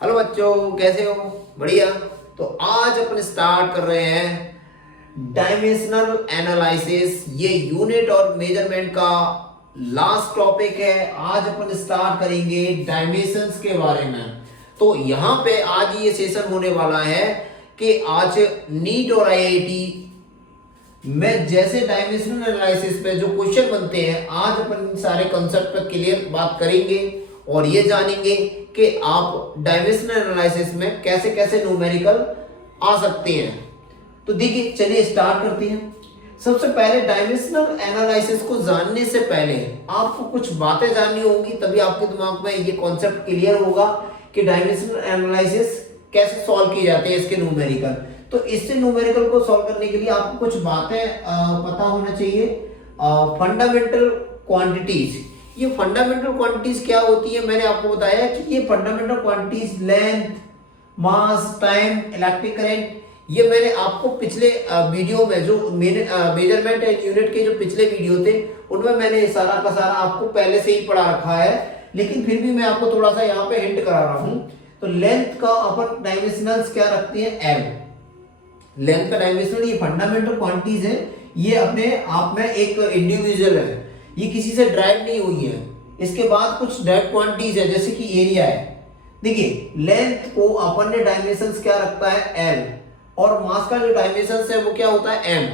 Hello बच्चों, कैसे हो? बढ़िया। तो आज अपन स्टार्ट कर रहे हैं डायमेंशनल एनालिसिस। ये यूनिट और मेजरमेंट का लास्ट टॉपिक है। आज अपन स्टार्ट करेंगे डायमेंशंस के बारे में। तो यहाँ पे आज ये सेशन होने वाला है कि आज नीट और आईआईटी में जैसे डायमेंशनल एनालिसिस पे जो क्वेश्चन बनते हैं, आज अपन इन सारे कंसेप्ट पे क्लियर बात करेंगे और ये जानेंगे कि आप डायमेंशनल एनालिसिस में कैसे कैसे न्यूमेरिकल आ सकते हैं। तो देखिए, चलिए स्टार्ट करते हैं। सबसे पहले डायमेंशनल एनालिसिस को जानने से पहले आपको कुछ बातें जाननी होंगी, तभी आपके दिमाग में ये कॉन्सेप्ट क्लियर होगा कि डायमेंशनल एनालिसिस कैसे सॉल्व किए जाते हैं इसके न्यूमेरिकल। तो इससे न्यूमेरिकल को सॉल्व करने के लिए आपको कुछ बातें पता होना चाहिए। फंडामेंटल क्वांटिटीज, ये फंडामेंटल क्वांटिटीज क्या होती है? मैंने आपको बताया कि ये फंडामेंटल क्वांटिटीज लेंथ, मास, टाइम, इलेक्ट्रिक करंट, ये मैंने आपको पिछले वीडियो में जो मेजरमेंट एंड यूनिट के जो पिछले वीडियो थे उनमें मैंने सारा का सारा आपको पहले से ही पढ़ा रखा है, लेकिन फिर भी मैं आपको थोड़ा सा यहाँ पे हिंट करा रहा हूँ। तो लेंथ का अपन डायमेंशनल्स क्या रखते हैं? एल। लेंथ का डायमेंशनल ये फंडामेंटल क्वांटिटीज है, ये अपने आप में एक इंडिविजुअल है, ये किसी से ड्राइव नहीं हुई है। इसके बाद कुछ डायरेक्ट क्वांटिटीज है जैसे कि एरिया है। देखिए, लेंथ को अपन ने डायमेंशंस क्या रखता है? एल। और मास का जो डायमेंशंस है वो क्या होता है? एम।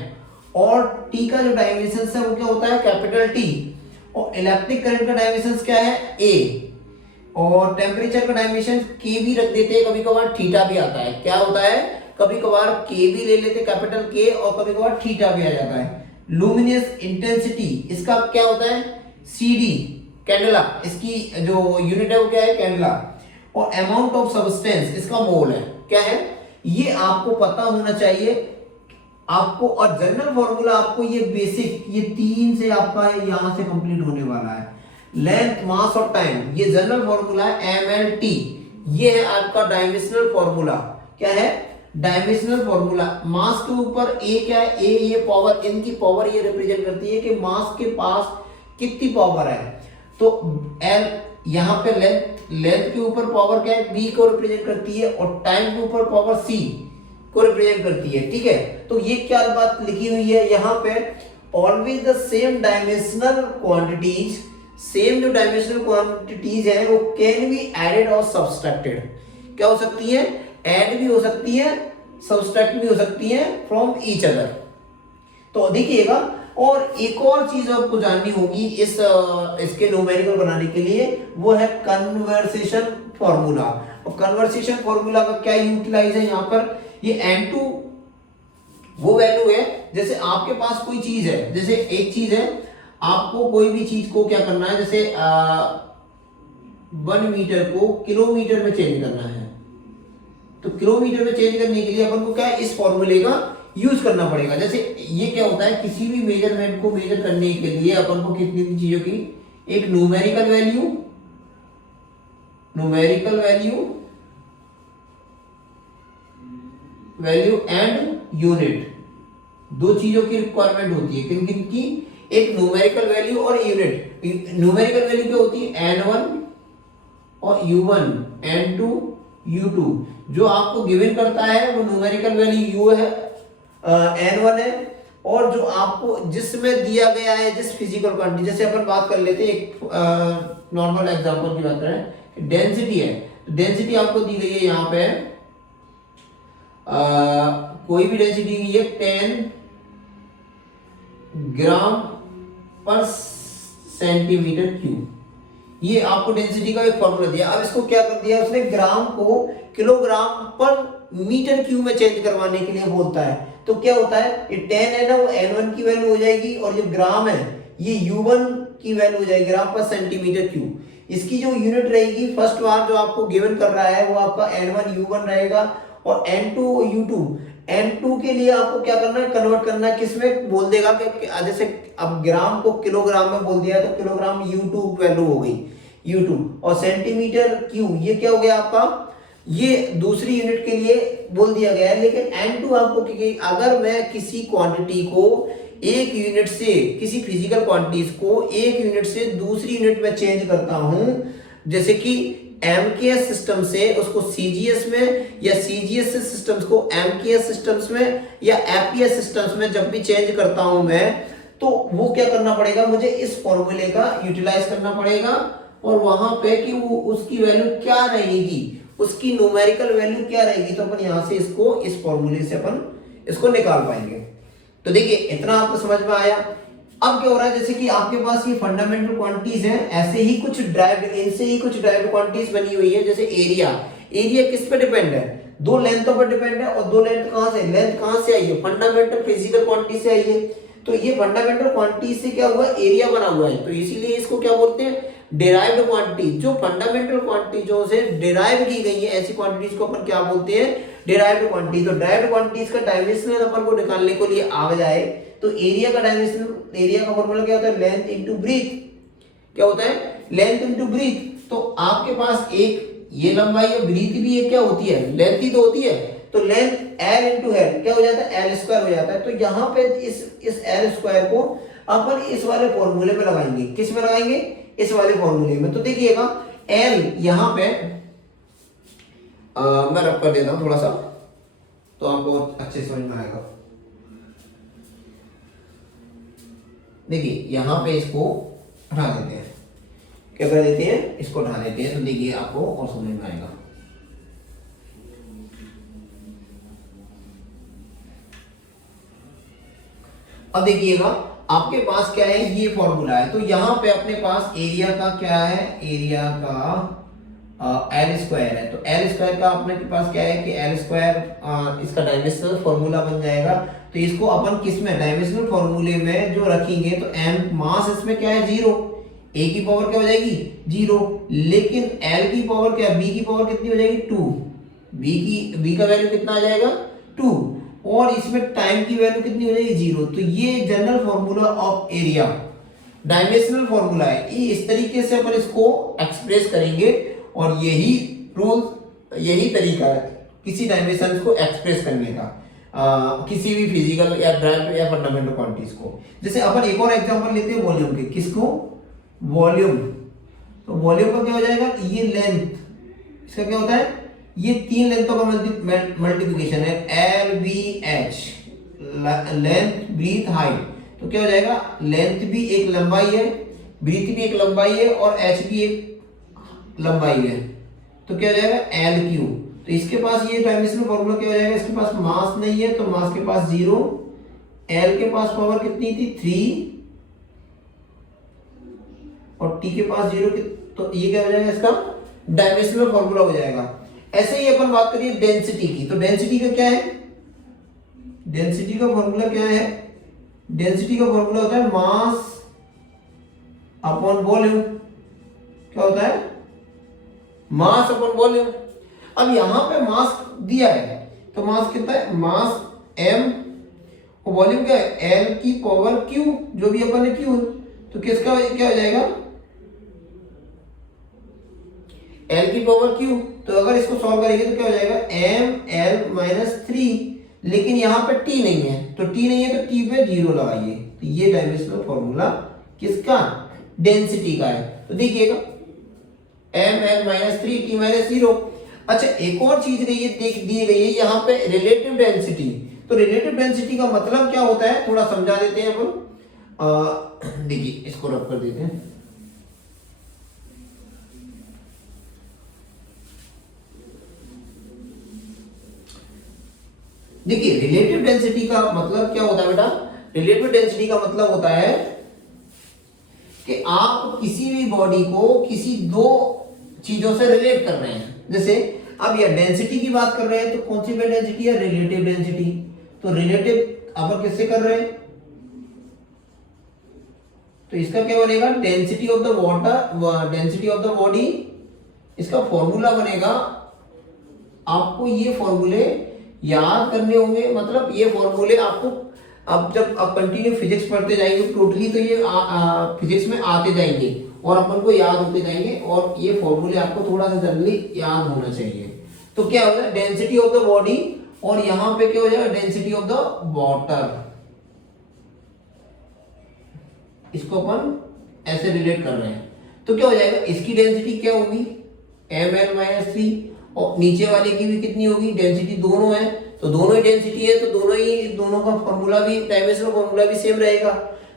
और टी का जो डायमेंशंस है वो क्या होता है? Capital T. और इलेक्ट्रिक करंट का डायमेंशंस क्या है? ए। और टेम्परेचर का डायमेंशन के भी रख देते हैं, कभी कभार थीटा भी आता है। क्या होता है? कभी कभार के भी ले लेते, कैपिटल के, और कभी कभार थीटा भी आ जाता है। लुमिनस इंटेंसिटी इसका क्या होता है? सीडी, कैंडेला, इसकी जो यूनिट है वो क्या है? कैंडेला। और अमाउंट ऑफ सब्सटेंस इसका मोल है। क्या है? ये आपको पता होना चाहिए आपको। और जनरल फॉर्मूला आपको ये बेसिक, ये 3 से आपका यहां से कंप्लीट होने वाला है। लेंथ, मास और टाइम, ये जनरल फॉर्मूला है MLT। ये है आपका डायमेंशनल फॉर्मूला। क्या है? Dimensional formula. मास के ऊपर ए क्या है? ए, ये पावर, इनकी पावर ये रिप्रेजेंट करती है कि मास के पास कितनी पावर है। तो एल यहाँ पे लेंथ के ऊपर पावर क्या है? बी को रिप्रेजेंट करती है, और टाइम के ऊपर पावर सी को रिप्रेजेंट करती है। ठीक है, तो ये क्या बात लिखी हुई है यहाँ पे? Always the same dimensional quantities, same जो डायमेंशनल क्वांटिटीज है वो कैन बी एडेड और सब्सट्रैक्टेड। क्या हो सकती है? ऐड भी हो सकती है, सब्सट्रैक्ट भी हो सकती है फ्रॉम ईच अदर। तो देखिएगा, और एक और चीज आपको जाननी होगी इसके न्यूमेरिकल बनाने के लिए, वो है कन्वर्सेशन फॉर्मूला। और कन्वर्सेशन फॉर्मूला का क्या यूटिलाइज है यहाँ पर? ये N2 वो वैल्यू है, जैसे आपके पास कोई चीज है, जैसे एक चीज है, आपको कोई भी चीज को क्या करना है, जैसे 1 मीटर को किलोमीटर में चेंज करना है। तो किलोमीटर में चेंज करने के लिए अपन को क्या है? इस फॉर्मूले का यूज करना पड़ेगा। जैसे ये क्या होता है, किसी भी मेजरमेंट को मेजर करने के लिए अपन को कितनी चीजों की, एक न्यूमेरिकल वैल्यू एंड यूनिट, दो चीजों की रिक्वायरमेंट होती है। किन किन की? एक न्यूमेरिकल वैल्यू और यूनिट। न्यूमेरिकल वैल्यू क्या होती है? N1 और U1, N2, U2। जो आपको गिवन करता है वो न्यूमेरिकल वैल्यू U है, N1 है। और जो आपको जिसमें दिया गया है, जिस फिजिकल क्वांटिटी, जैसे अपन बात कर लेते हैं, एक नॉर्मल एग्जांपल की बात करें, डेंसिटी है। डेंसिटी आपको दी गई है यहाँ पे, कोई भी डेंसिटी दी है 10 ग्राम पर सेंटीमीटर क्यूब। ये आपको डेंसिटी का एक फॉर्मूला दिया। अब इसको क्या कर दिया उसने? ग्राम को किलोग्राम पर मीटर क्यूब में चेंज करवाने के लिए बोलता है। तो क्या होता है? ये 10 है ना, वो N1 की वैल्यू हो जाएगी, और जो ग्राम है ये U1 की वैल्यू हो जाएगी, ग्राम पर सेंटीमीटर क्यूब। इसकी जो यूनिट रहेगी, फर्स्ट बार जो आपको गिवन कर रहा है वो आपका N1 U1 रहेगा, और N2 U2। N2 के लिए आपको क्या करना है? कन्वर्ट करना है, किसमें बोल देगा कि जैसे अब ग्राम को किलोग्राम में बोल दिया तो किलोग्राम U2 वैल्यू हो गई U2, और सेंटीमीटर क्यूब ये क्या हो गया आपका? ये दूसरी यूनिट के लिए बोल दिया गया है। लेकिन N2 आपको, क्योंकि अगर मैं किसी क्वांटिटी को एक यूनिट से, किसी फिजिकल क्वांटिटीज को एक यूनिट से दूसरी यूनिट में चेंज करता हूं, जैसे कि एमकेएस सिस्टम से उसको सीजीएस में या सीजीएस सिस्टम्स को एमकेएस सिस्टम्स में या एपीएस सिस्टम्स में जब भी चेंज करता हूं मैं, तो वो क्या करना पड़ेगा, मुझे इस फॉर्मूले का यूटिलाइज करना पड़ेगा और वहां पे कि वो उसकी वैल्यू क्या रहेगी, उसकी न्यूमेरिकल वैल्यू क्या रहेगी, तो अपन यहां से इसको इस फॉर्मूले से अपन इसको निकाल पाएंगे। तो देखिए इतना आपको समझ में आया। अब क्या हो रहा है, जैसे कि आपके पास ये फंडामेंटल क्वांटिटीज हैं, ऐसे ही कुछ ड्राइव्ड, इनसे ही कुछ ड्राइव्ड क्वांटिटीज बनी हुई है। जैसे एरिया, एरिया किस पे डिपेंड है, दो लेंथों पर डिपेंड है। और दो लेंथ कहां से, लेंथ कहां से आई है, फंडामेंटल फिजिकल क्वांटिटी से आई है। तो ये फंडामेंटल क्वांटिटी से क्या हुआ, एरिया बना हुआ है, तो इसीलिए इसको क्या बोलते हैं, डिराइव्ड क्वांटिटी। जो फंडामेंटल क्वांटिटी जो से डिराइव की गई है, ऐसी क्वांटिटीज को अपन क्या बोलते हैं, डिराइव्ड क्वांटिटी। तो डिराइव्ड क्वांटिटीज का डायमेंशनल अपन को निकालने को लिए आ जाए तो एरिया का डायमेंशन, एरिया का फॉर्मूला क्या होता है, लेंथ इनटू ब्रीथ। क्या होता है, लेंथ इनटू ब्रीथ। तो आपके पास एक ये लंबाई है, ब्रीथ भी एक क्या होती है, लेंथ ही तो होती है। तो लेंथ एल इनटू हेड क्या हो जाता है, एल स्क्वायर हो जाता है। तो यहाँ पे इस एल स्क्वायर को अपन इस वाले फॉर्मूले पे लगाएंगे। किस में लगाएंगे, इस वाले फॉर्मूले में। तो देखिएगा एल यहाँ पे मैं रब कर देता हूं थोड़ा सा, तो आपको अच्छे समझ में आएगा। देखिए यहां पे इसको हटा देते हैं, क्या कर देते हैं, इसको हटा देते हैं। तो देखिए आपको और समझ में आएगा। अब देखिएगा आपके पास क्या है, ये फॉर्मूला है। तो यहां पे अपने पास एरिया का क्या है, एरिया का एल स्क्वायर है। तो एल स्क्वायर का अपने के पास क्या है कि एल स्क्वायर इसका डायमेंशनल फॉर्मूला बन जाएगा। तो इसको अपन किस में, डायमेंशनल फॉर्मूले में जो रखेंगे, तो एम मास इसमें क्या है, जीरो, ए की पावर क्या हो जाएगी, जीरो। लेकिन एल की पावर क्या, बी की पावर कितनी हो जाएगी, टू। बी का वैल्यू कितना आ जाएगा, टू। और इसमें टाइम की वैल्यू कितनी हो जाएगी, जीरो। तो ये general formula of area, dimensional formula है। ये इस तरीके से अपन इसको एक्सप्रेस करेंगे और यही रूल, यही तरीका है किसी डायमेंशन को एक्सप्रेस करने का, किसी भी फिजिकल या ड्राइव या फंडामेंटल क्वांटिटीज को। जैसे अपन एक और एग्जांपल लेते हैं वॉल्यूम के। किसको, वॉल्यूम। तो वॉल्यूम का क्या हो जाएगा, ये लेंथ, इसका क्या होता है, ये तीन लेंथों का मल्टीप्लिकेशन है, L B H, length breadth height. तो क्या हो जाएगा, लेंथ भी एक लंबाई है, ब्रीथ भी एक लंबाई है और एच भी एक लंबाई है। तो क्या हो जाएगा, एल क्यू। तो इसके पास ये डायमेंशनल फॉर्मूला क्या हो जाएगा, इसके पास मास नहीं है तो मास के पास जीरो, एल के पास पावर कितनी थी, 3, और टी के पास जीरो। तो ये क्या हो जाएगा, इसका डायमेंशनल फॉर्मूला हो जाएगा। ऐसे ही अपन बात करिए डेंसिटी की। तो डेंसिटी का क्या है, डेंसिटी का फॉर्मूला क्या है, डेंसिटी का फॉर्मूला होता है मास अपॉन वॉल्यूम। क्या होता है, मास अपॉन वॉल्यूम। अब यहां पे मास दिया है, तो मास कितना है, मास m और वॉल्यूम क्या है, l की पावर q, जो भी अपन ने q। तो किसका क्या हो जाएगा, l की पावर q। तो अगर इसको सॉल्व करेंगे तो क्या हो जाएगा, m l - 3। लेकिन यहां पे t नहीं है, तो t नहीं है तो t पे जीरो लगाइए। तो ये डायमेंशनल फॉर्मूला किसका, डेंसिटी का है। तो देखिएगा m l - 3 t - 0। अच्छा एक और चीज गई है, देख दी गई है यहाँ पे रिलेटिव डेंसिटी। तो रिलेटिव डेंसिटी का मतलब क्या होता है, थोड़ा समझा देते हैं अपन। देखिए इसको रब कर देते हैं। देखिए रिलेटिव डेंसिटी का मतलब क्या होता है बेटा, रिलेटिव डेंसिटी का मतलब होता है कि आप किसी भी बॉडी को किसी दो चीजों से रिलेट कर रहे हैं। जैसे अब ये डेंसिटी की बात कर रहे हैं, तो कौन सी डेंसिटी है, रिलेटिव डेंसिटी। तो रिलेटिव अपन किससे कर रहे हैं, तो इसका क्या बनेगा, density of the water, density of the body. इसका फॉर्मूला बनेगा, आपको ये फॉर्मूले याद करने होंगे। मतलब ये फॉर्मूले आपको अब जब आप कंटिन्यू फिजिक्स पढ़ते जाएंगे टोटली, तो ये फिजिक्स में आते जाएंगे और अपन को याद होते जाएंगे। और ये फॉर्मूले आपको थोड़ा सा जल्दी याद होना चाहिए। तो क्या होगा, डेंसिटी ऑफ द बॉडी, और यहां पे क्या हो जाएगा, डेंसिटी ऑफ द वाटर। इसको अपन ऐसे रिलेट कर रहे हैं। तो क्या हो जाएगा, इसकी डेंसिटी क्या होगी, ml माइनस 3, और नीचे वाले की भी कितनी होगी, डेंसिटी दोनों है तो दोनों ही डेंसिटी है, तो दोनों का फॉर्मूला भी, डायमेंशनल फॉर्मूला भी सेम रहेगा।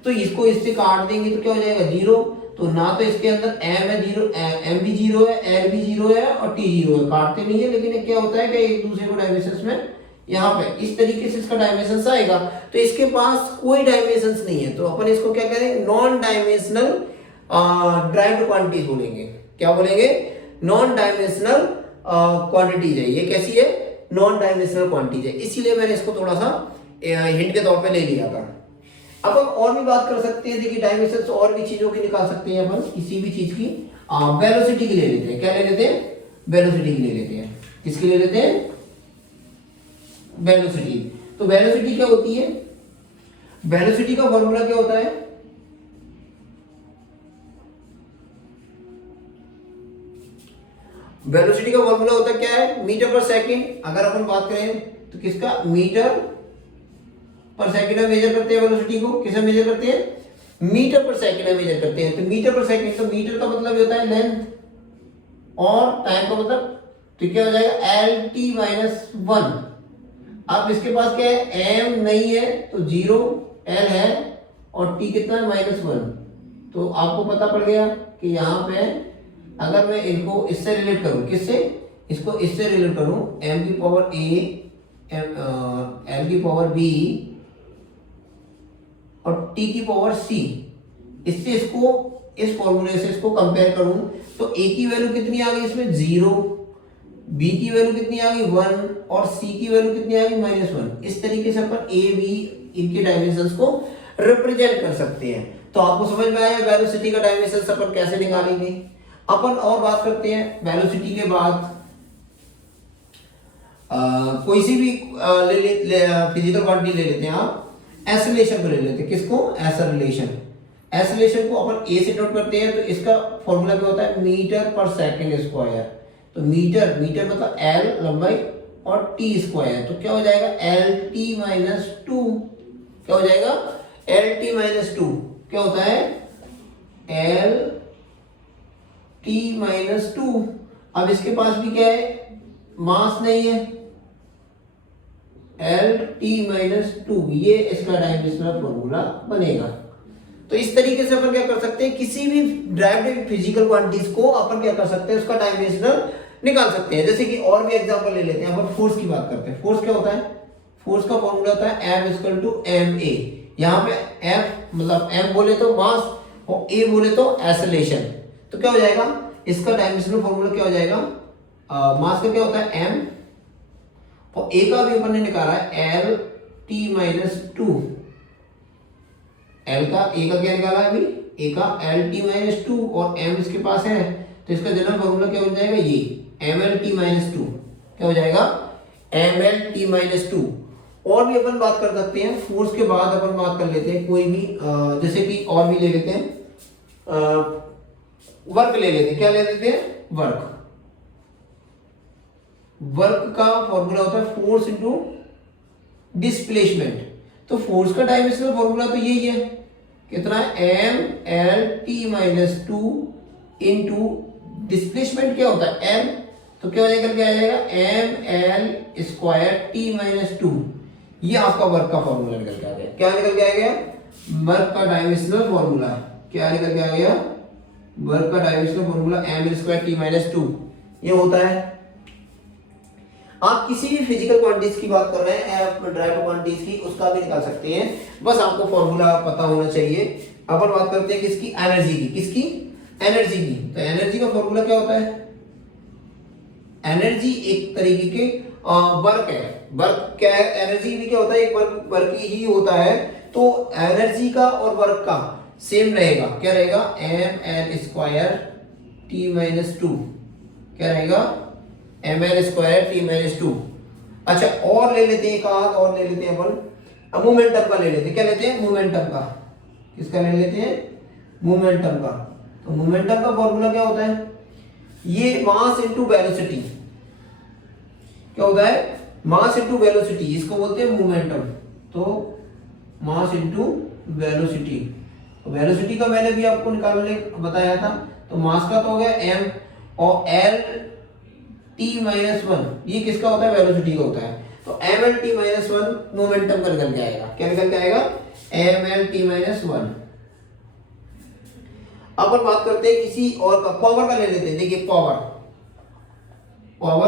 तो इसको इससे काट देंगे तो क्या हो जाएगा, 0। तो ना तो इसके अंदर m है 0, m भी 0 है, l भी 0 है और t 0 है, काटते नहीं है, लेकिन ये क्या होता है कि एक दूसरे को डायमेंशंस में यहाँ पे इस तरीके से इसका डायमेंशंस आएगा। तो इसके पास कोई डायमेंशंस नहीं है, तो अपन इसको क्या करेंगे, नॉन डायमेंशनल ड्राइव्ड क्वांटिटीज बोलेंगे। क्या बोलेंगे, नॉन डायमेंशनल क्वांटिटीज है। ये कैसी है, नॉन डायमेंशनल क्वांटिटीज है, इसीलिए मैंने इसको थोड़ा सा हिंट के तौर पे ले लिया था। अब हम और भी बात कर सकते हैं, देखिए डायमेंशंस और भी चीजों की निकाल सकते हैं अपन, किसी भी चीज की। वेलोसिटी की ले लेते हैं, क्या ले लेते हैं, वेलोसिटी की ले लेते हैं। किसकी ले लेते हैं, वेलोसिटी। तो वेलोसिटी क्या होती है, वेलोसिटी का फॉर्मूला क्या होता है, वेलोसिटी का फॉर्मूला होता क्या है, मीटर पर सेकंड। अगर अपन बात करें तो किसका, मीटर पर सेकंड में मेजर करते हैं वेलोसिटी को, किसे मेजर करते हैं, मीटर पर सेकंड में मेजर करते हैं। तो मीटर पर सेकंड, तो मीटर का मतलब होता है लेंथ और टाइम का मतलब, तो क्या हो जाएगा एल टी माइनस 1। अब इसके पास क्या है, एम नहीं है तो 0, एल है और टी कितना है, -1। तो आपको पता पड़ गया कि यहाँ पे अगर मैं इनको इससे रिलेट करूं, किससे, इसको इससे रिलेट करूं, m की पावर a, l की पावर b और t की पावर c, इससे इसको इस फॉर्मूले से इसको कंपेयर करूं तो a की वैल्यू कितनी आ गई इसमें, 0, b की वैल्यू कितनी आ गई, 1 और c की वैल्यू कितनी आ गई, -1। इस तरीके से अपन a b इनके डायमेंशंस को रिप्रेजेंट कर सकते हैं। तो आपको समझ में आया वेलोसिटी का डायमेंशंस अपन कैसे निकालेंगे। अपन और बात करते हैं वेलोसिटी के बाद, कोई सी भी फिजिकल क्वांटिटी ले लेते हैं आप, एक्सेलरेशन को ले लेते हैं, किसको, एक्सेलरेशन। एक्सेलरेशन को अपन ए से नोट करते हैं, तो इसका फॉर्मूला क्या होता है, मीटर पर सेकंड स्क्वायर। तो मीटर, मीटर मतलब एल लंबाई और टी स्क्वायर, तो क्या हो जाएगा, एल टी माइनस 2। क्या हो जाएगा, एल टी माइनस 2 क्या होता है, एल टी माइनस 2। अब इसके पास भी क्या है, मास नहीं है, एल टी माइनस 2, ये इसका डायमेंशनल फॉर्मूला बनेगा। तो इस तरीके से अपन क्या कर सकते हैं, किसी भी ड्राइव्ड फिजिकल क्वांटिटीज को अपन क्या कर सकते हैं, उसका डायमेंशनल निकाल सकते हैं। जैसे कि और भी एग्जांपल ले लेते हैं, अपन फोर्स की बात करते हैं। फोर्स क्या होता है, फोर्स का फॉर्मूला होता है F इक्वल टू ma। यहाँ पे F मतलब M बोले तो मास और A बोले तो एक्सेलरेशन। तो क्या हो जाएगा, इसका डायमेंशनल फॉर्मूला क्या हो जाएगा, मास का क्या होता है m और a का भी अपन ने निकाला है एल टी माइनस 2। एल का a का क्या निकाला है अभी, a का एल टी माइनस 2 और m इसके पास है, तो इसका जनरल फॉर्मूला क्या हो जाएगा, ये एम एल टी माइनस 2। क्या हो जाएगा, एम एल टी माइनस 2। और भी अपन बात कर सकते हैं, फोर्स के बाद अपन बात कर लेते हैं कोई भी, जैसे कि और भी ले लेते हैं, वर्क ले लेते हैं। क्या ले लेते हैं, वर्क। वर्क का फॉर्मूला होता है फोर्स इनटू डिस्प्लेसमेंट। तो फोर्स का डायमेंशनल फॉर्मूला तो यही है, कितना है, M L T minus 2 into displacement क्या होता है एम, तो क्या हो जाएगा, क्या आ जाएगा, M L square T minus 2। ये आपका वर्क का फॉर्मूला निकल के आ गया। क्या निकल के आ गया, वर्क का डायमेंशनल फॉर्मूला क्या निकल के आ गया, वर्क का dimensional formula M L square T minus 2 ये होता है। आप किसी भी फिजिकल क्वांटिटीज की बात कर रहे हैं, ड्राइव क्वांटिटीज की, उसका भी निकाल सकते हैं, बस आपको फॉर्मूला पता होना चाहिए। अपन बात करते हैं किसकी, एनर्जी की। किसकी, एनर्जी की। तो एनर्जी का फॉर्मूला क्या होता है, एनर्जी एक तरीके के वर्क है। वर्क क्या है, एनर्जी भी क्या होता है, एक वर्क ही होता है। तो एनर्जी का और वर्क का सेम रहेगा, क्या रहेगा, M L square T minus 2। क्या रहेगा, M L square T minus 2। अच्छा और ले लेते हैं, एक आध और ले लेते हैं अपन, मोमेंटम का ले लेते हैं। क्या लेते हैं, मोमेंटम का। किसका ले लेते हैं, मोमेंटम का। तो मोमेंटम का फॉर्मूला क्या होता है, ये मास इनटू वेलोसिटी। क्या होता है, मास इनटू वेलोसिटी, इसको बोलते हैं मोमेंटम। तो मास इनटू वेलोसिटी। वेलोसिटी का मैंने भी आपको निकालने बताया था। तो मास का तो हो गया m और एल टी माइनस वन ये किसका होता है, वेलोसिटी का होता है। तो M L T minus one momentum का निकल के आएगा। क्या निकल के आएगा, M L T minus one. अपन बात करते हैं किसी और का, पावर का ले लेते हैं। देखिए पावर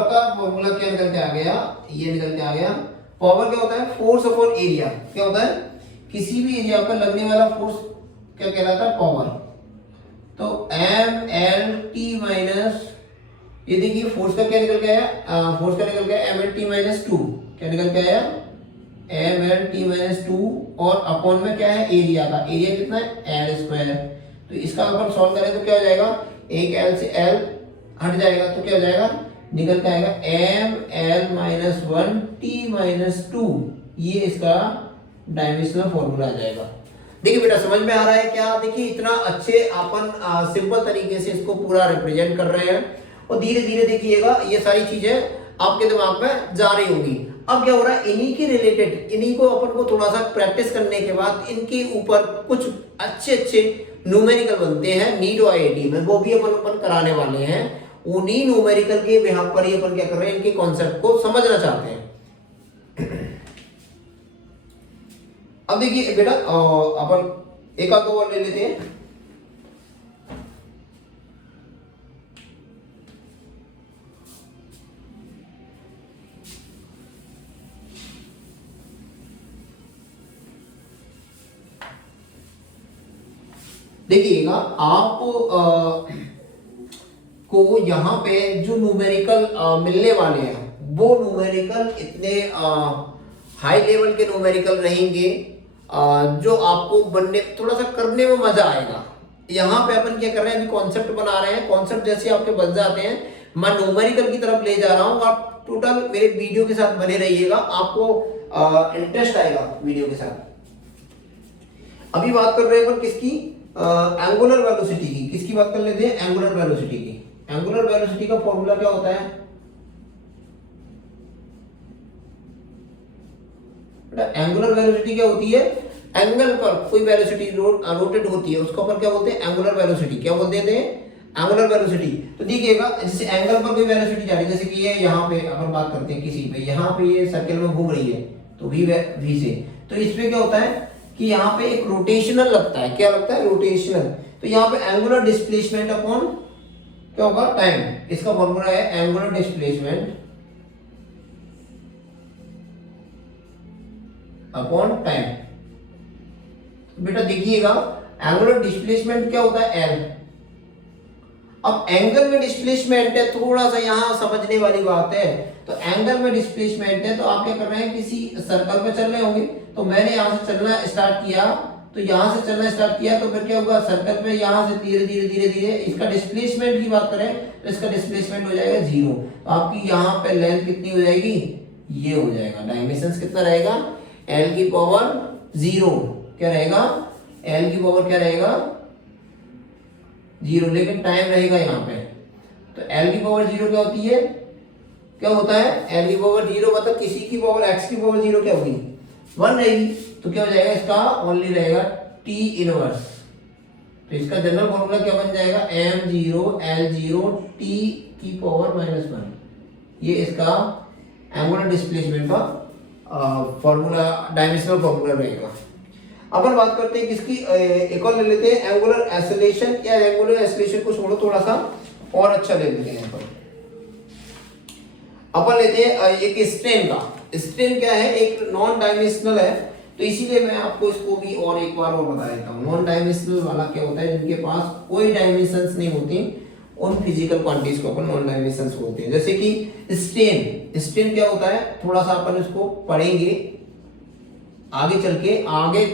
का फॉर्मूला क्या निकल के आ गया, ये निकल के आ गया। पावर क्या होता है, फोर्स अपॉन एरिया। क्या होता है, किसी भी एरिया पर लगने वाला फोर्स क्या कहलाता है, पावर। तो एम एल टी माइनस, ये देखिए फोर्स का क्या निकल के आया, फोर्स का निकल गया M L T minus two. क्या निकल के आया, M L T minus two, और अपॉन में क्या है, एरिया का, एरिया कितना है, एल स्क्वायर। तो इसका अपन सॉल्व करें तो क्या हो जाएगा, एक एल से एल हट जाएगा तो क्या हो जाएगा, निकल के आएगा M L minus one T minus two. ये इसका डायमेंशनल फॉर्मूला आ जाएगा। देखिए बेटा समझ में आ रहा है क्या, देखिए इतना अच्छे अपन सिंपल तरीके से इसको पूरा रिप्रेजेंट कर रहे हैं, और धीरे धीरे देखिएगा ये सारी चीजें आपके दिमाग में जा रही होंगी। अब क्या हो रहा है, इन्हीं के रिलेटेड, इन्हीं को अपन को थोड़ा सा प्रैक्टिस करने के बाद इनके ऊपर कुछ अच्छे न्यूमेरिकल बनते हैं नीट और आईआईटी में, वो भी अपन कराने वाले हैं। उन्हीं न्यूमेरिकल के यहाँ पर ही अपन क्या कर रहे हैं, इनके कॉन्सेप्ट को समझना चाहते हैं। अब देखिए बेटा अपन एक आध दो और ले लेते हैं। देखिएगा आप को यहाँ पे जो न्यूमेरिकल मिलने वाले हैं वो न्यूमेरिकल इतने हाई लेवल के न्यूमेरिकल रहेंगे जो आपको बनने थोड़ा सा करने में मजा आएगा। यहाँ पे अपन क्या कर रहे हैं, अभी कॉन्सेप्ट बना रहे हैं। कॉन्सेप्ट जैसे आपके बन जाते हैं, मैं न्यूमेरिकल की तरफ ले जा रहा हूँ। आप टोटल मेरे वीडियो के साथ बने रहिएगा, आपको इंटरेस्ट आएगा वीडियो के साथ। अभी बात कर रहे हैं अपन किसकी, एंगुलर वेलोसिटी की। किसकी बात कर लेते हैं, एंगुलर वेलोसिटी की। एंगुलर वेलोसिटी का फॉर्मूला क्या होता है, एंगुलर वेलोसिटी क्या होती है, एंगल पर कोई वेलोसिटी रोटेट होती है उसको अपन क्या बोलते हैं, एंगुलर वेलोसिटी। क्या बोलते हैं, एंगुलर वेलोसिटी। तो देखिएगा जैसे एंगल पर कोई वेलोसिटी जा रही है, जैसे कि ये यहाँ पे अपन बात करते हैं किसी पे, यहाँ पे ये सर्कल में घूम रही है तो वी से, तो इसमें क्या होता है कि यहाँ पे एक रोटेशनल लगता है। क्या लगता है, रोटेशनल। तो यहाँ पे एंगुलर डिस्प्लेसमेंट अपॉन क्या होगा, टाइम। इसका फॉर्मूला है एंगुलर डिस्प्लेसमेंट अपॉन टाइम। बेटा देखिएगा एंगुलर डिस्प्लेसमेंट क्या होता है, एल। अब एंगल में डिस्प्लेसमेंट है, थोड़ा सा यहाँ समझने वाली बात है। तो एंगल में डिस्प्लेसमेंट है तो आप क्या कर रहे हैं, किसी सर्कल पे चल रहे होंगे। तो मैंने यहाँ से चलना स्टार्ट किया, तो यहाँ से चलना स्टार्ट किया, तो फिर क्या होगा, सर्कल पे यहाँ से धीरे धीरे धीरे धीरे इसका डिस्प्लेसमेंट की बात करें तो इसका डिस्प्लेसमेंट हो जाएगा 0। तो आपकी यहाँ पे लेंथ कितनी हो जाएगी, ये हो जाएगा। डायमेंशन कितना रहेगा, एल की पावर 0। क्या रहेगा, एल की पावर क्या रहेगा, 0, लेकिन टाइम रहेगा यहाँ पे। तो एल की पावर 0 क्या होती है, क्या होता है, एल की पावर 0 मतलब किसी की पावर एक्स की पावर 0 क्या होगी, 1 रहेगी। तो क्या हो जाएगा, इसका ओनली रहेगा टी इनवर्स। तो इसका जनरल फॉर्मूला क्या बन जाएगा, m0 l0 t की पावर -1। ये इसका एंगुलर डिस्प्लेसमेंट का फॉर्मूला, डायमेंशनल फॉर्मूला रहेगा। अपन बात करते हैं किसकी, एक और ले लेते हैं, एंगुलर एक्सेलरेशन। या एंगुलर एक्सेलरेशन को छोड़ो, थोड़ा सा और अच्छा ले लेते हैं। अपन लेते हैं एक स्ट्रेन का। स्ट्रेन क्या है, एक नॉन डायमेंशनल है, तो इसीलिए मैं आपको इसको भी और एक बार और बता देता हूँ। नॉन डायमेंशनल वाला क्या होता है, जिनके पास कोई डायमेंशंस नहीं होती, उन फिजिकल क्वांटिटीज को अपन नॉन डायमेंशंस बोलते हैं। जैसे कि स्ट्रेन। स्ट्रेन क्या होता है, थोड़ा सा अपन इसको पढ़ेंगे आगे चल के, आगे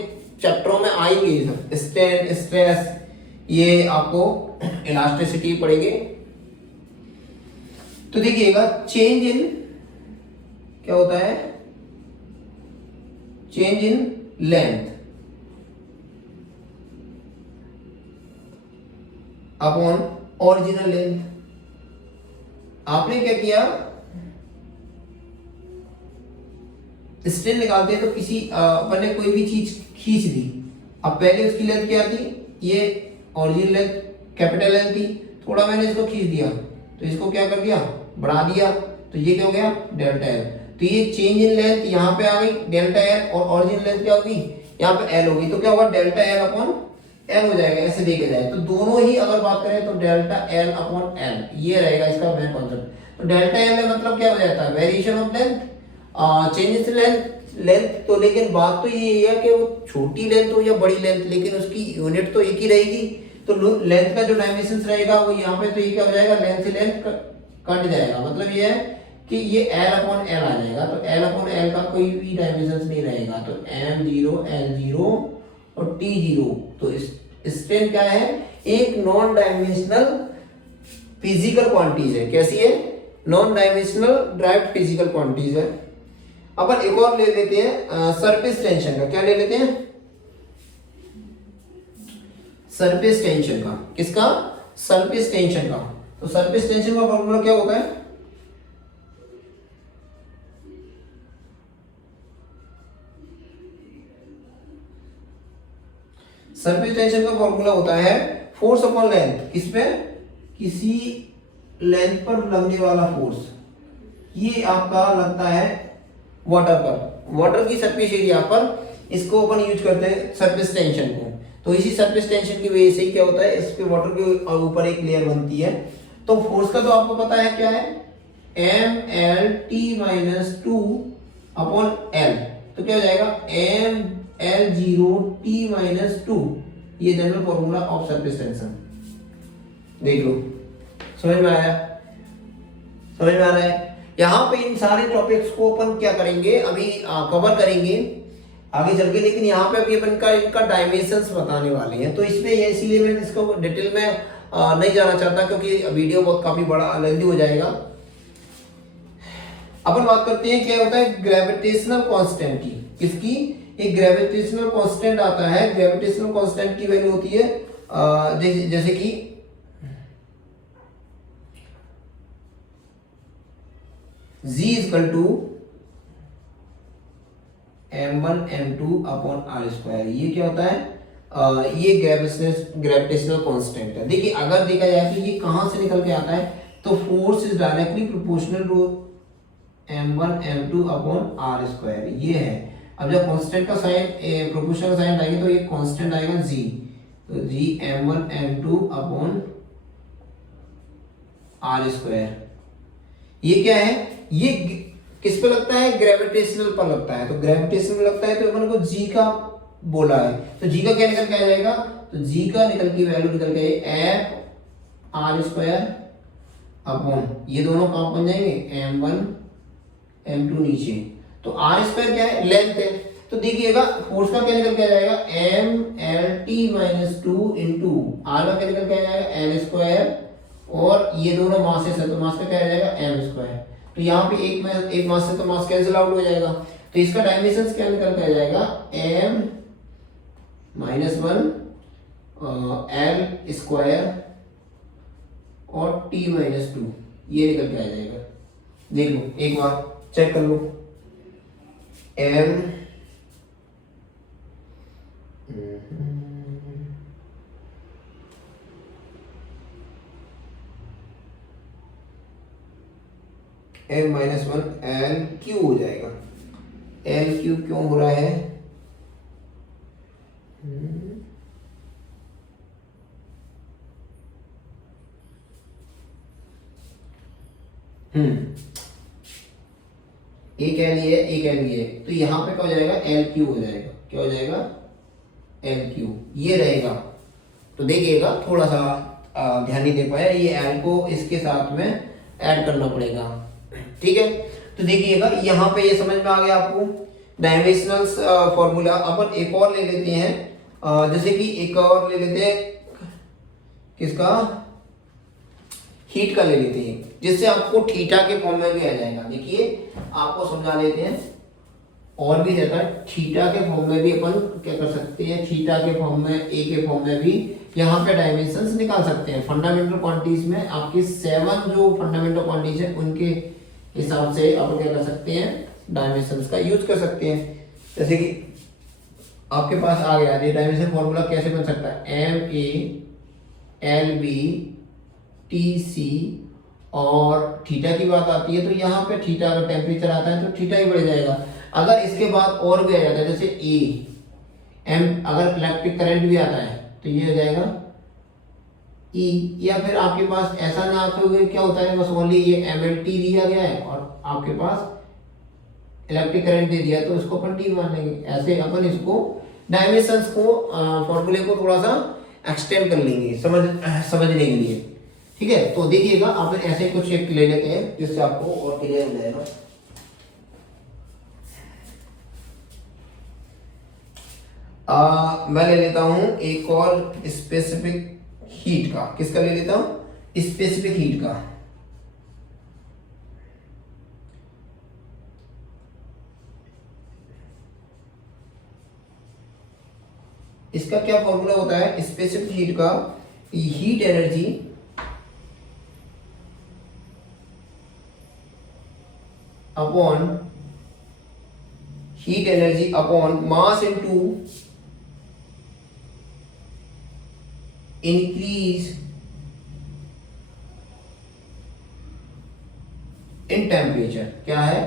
चैप्टरों में आएंगे ये सब। स्ट्रेन, स्ट्रेस, ये आपको इलास्टिसिटी पढ़ेंगे। तो देखिएगा चेंज इन क्या होता है, change in length upon original length. आपने क्या किया, स्ट्रेन निकालते हैं तो किसी अपन ने कोई भी चीज खींच दी। अब पहले उसकी लेंथ क्या थी, ये ओरिजिनल लेंथ कैपिटल लेंथ थी, थोड़ा मैंने इसको खींच दिया, तो इसको क्या कर दिया, बढ़ा दिया, तो ये क्या हो गया डेल्टा एल। तो ये चेंज इन लेंथ यहाँ पे आ गई डेल्टा एल, और ओरिजिन लेंथ क्या होगी यहाँ पे एल होगी, तो क्या होगा डेल्टा एल अपॉन एल हो जाएगा, ऐसे देखे जाए तो दोनों ही अगर बात करें तो डेल्टा एल अपॉन एल ये रहेगा इसका मेन कॉन्सेप्ट। तो डेल्टा एल में मतलब क्या हो जाता है variation of length, changes length तो, लेकिन बात तो ये है कि वो छोटी लेंथ हो या बड़ी लेंथ, लेकिन उसकी यूनिट तो एक ही रहेगी। तो लेंथ का जो डायमेंशन रहेगा वो यहाँ पे, तो ये क्या हो जाएगा लेंथ से लेंथ कट जाएगा, मतलब ये है कि ये एल अपॉन एल आ जाएगा। तो एल अपॉन एल का कोई भी डायमेंशन नहीं रहेगा, तो m0 l0 और t0। तो स्ट्रेंथ क्या है, एक नॉन डायमेंशनल फिजिकल क्वांटिटीज है। कैसी है, non dimensional derived physical quantities है। अपन एक और ले लेते हैं सरफेस टेंशन का। क्या ले लेते हैं, सरफेस टेंशन का। किसका, सरफेस टेंशन का। तो सरफेस टेंशन का फॉर्मूला क्या होता है, सरफेस टेंशन का फॉर्मूला होता है फोर्स अपॉन लेंथ। किसमें, किसी लेंथ पर लगने वाला फोर्स, ये आपका लगता है वाटर पर, वाटर की सरफेस एरिया पर, इसको अपन यूज करते हैं सरफेस टेंशन को। तो इसी सरफेस टेंशन की वजह से क्या होता है, इस पे वाटर के ऊपर एक लेयर बनती है। तो फोर्स का तो आपको पता है क्या है, M L T minus two upon L. तो क्या हो जाएगा M L0 T minus two, ये general formula of surface tension. देख लो, समझ में आया, समझ में आ रहा है। यहाँ पे इन सारे टॉपिक्स को अपन क्या करेंगे, अभी कवर करेंगे आगे चल के, लेकिन यहाँ पे अभी अपन इनका डायमेंशंस बताने वाले हैं। तो इसमें ये इसीलिए मैं इसको डिटेल में नहीं जाना चाहता, क्योंकि वीडियो बहुत काफी बड़ा लेंथी हो जाएगा। अपन बात करते हैं क्या होता है ग्रेविटेशनल कांस्टेंट की। किसकी, एक ग्रेविटेशनल कांस्टेंट आता है। ग्रेविटेशनल कांस्टेंट की वैल्यू होती है जैसे कि G equal to m1 m2 upon R square. ये क्या होता है, ये ग्रेविटेशनल कांस्टेंट है। देखिए अगर देखा जाए तो ये कहां से निकल के आता है, तो force is directly proportional to m1 m2 upon R square, ये है। अब जब कांस्टेंट का साइन प्रोपोर्शनल का साइन आएगा तो ये कांस्टेंट आएगा g, तो g m1 m2 upon R square. ये क्या है, ये किस पे लगता है, ग्रेविटेशनल पर लगता है। तो ग्रेविटेशनल में लगता है तो अपन को g का बोला है, तो g का क्या निकल के आ जाएगा, तो g का निकल की वैल्यू निकल के f आर स्क्वायर अपॉन, ये दोनों काम बन जाएंगे m1 m2 नीचे। तो आर स्क्वायर क्या है, लेंथ है। तो देखिएगा फोर्स का क्या निकल के आ जाएगा M L T minus two into R का क्या निकल के आ जाएगा एल स्क्वायर, और ये दोनों मास है तो मास का क्या आ जाएगा एम स्क्वायर। तो यहाँ पे एक मास से तो मास कैंसिल आउट हो जाएगा। तो इसका डायमेंशन क्या निकल के आ जाएगा M minus one L square और टी माइनस टू, ये निकल के आ जाएगा। देख लो एक बार चेक कर लो, M M minus one L Q हो जाएगा। एल क्यू क्यों हो रहा है, एक एल ये एक एल ये, तो यहाँ पे क्या हो जाएगा एल क्यू हो जाएगा। क्या हो जाएगा एल क्यू, ये रहेगा। तो देखिएगा थोड़ा सा ध्यान नहीं दे पाया, ये एल को इसके साथ में ऐड करना पड़ेगा, ठीक है। तो देखिएगा यहाँ पे ये समझ में आ गया आपको डायमेंशनल फॉर्मूला। अपन एक और ले लेते हैं, जैसे कि एक और ले लेते हैं किसका, हीट का ले लेते हैं, जिससे आपको थीटा के फॉर्म में भी आ जाएगा। देखिए आपको समझा देते हैं, और भी रहता है थीटा के फॉर्म में भी अपन क्या कर सकते हैं, थीटा के फॉर्म में ए के फॉर्म में भी यहाँ पे डायमेंशंस निकाल सकते हैं। फंडामेंटल क्वांटिटीज में आपके 7 जो फंडामेंटल क्वांटिटीज है उनके हिसाब से आप क्या कर सकते हैं, डायमेंशंस का यूज कर सकते हैं। जैसे कि आपके पास आ गया ये डायमेंशन फॉर्मूला कैसे बन सकता है, M A L B T C और थीटा की बात आती है तो यहाँ पे थीटा अगर टेम्परेचर आता है तो थीटा ही बढ़ जाएगा। अगर इसके बाद और भी आ जाता है जैसे ए एम, अगर इलेक्ट्रिक करंट भी आता है तो ये हो जाएगा ई, या फिर आपके पास ऐसा ना आते हुए क्या होता है बस ओनली ये एम एल टी दिया गया है और आपके पास इलेक्ट्रिक करंट दे दिया तो इसको अपन टी मान लेंगे। ऐसे अपन इसको डायमेंशंस को फॉर्मूले को थोड़ा सा एक्सटेंड कर लेंगे समझने के लिए। ठीक है, तो देखिएगा आप ऐसे कुछ एक ले लेते हैं जिससे आपको और क्लियर हो जाएगा। मैं ले लेता हूं एक और स्पेसिफिक हीट का। किसका ले लेता हूं? स्पेसिफिक हीट का। इसका क्या फॉर्मूला होता है स्पेसिफिक हीट का? Heat energy upon heat energy upon mass into increase in temperature. क्या है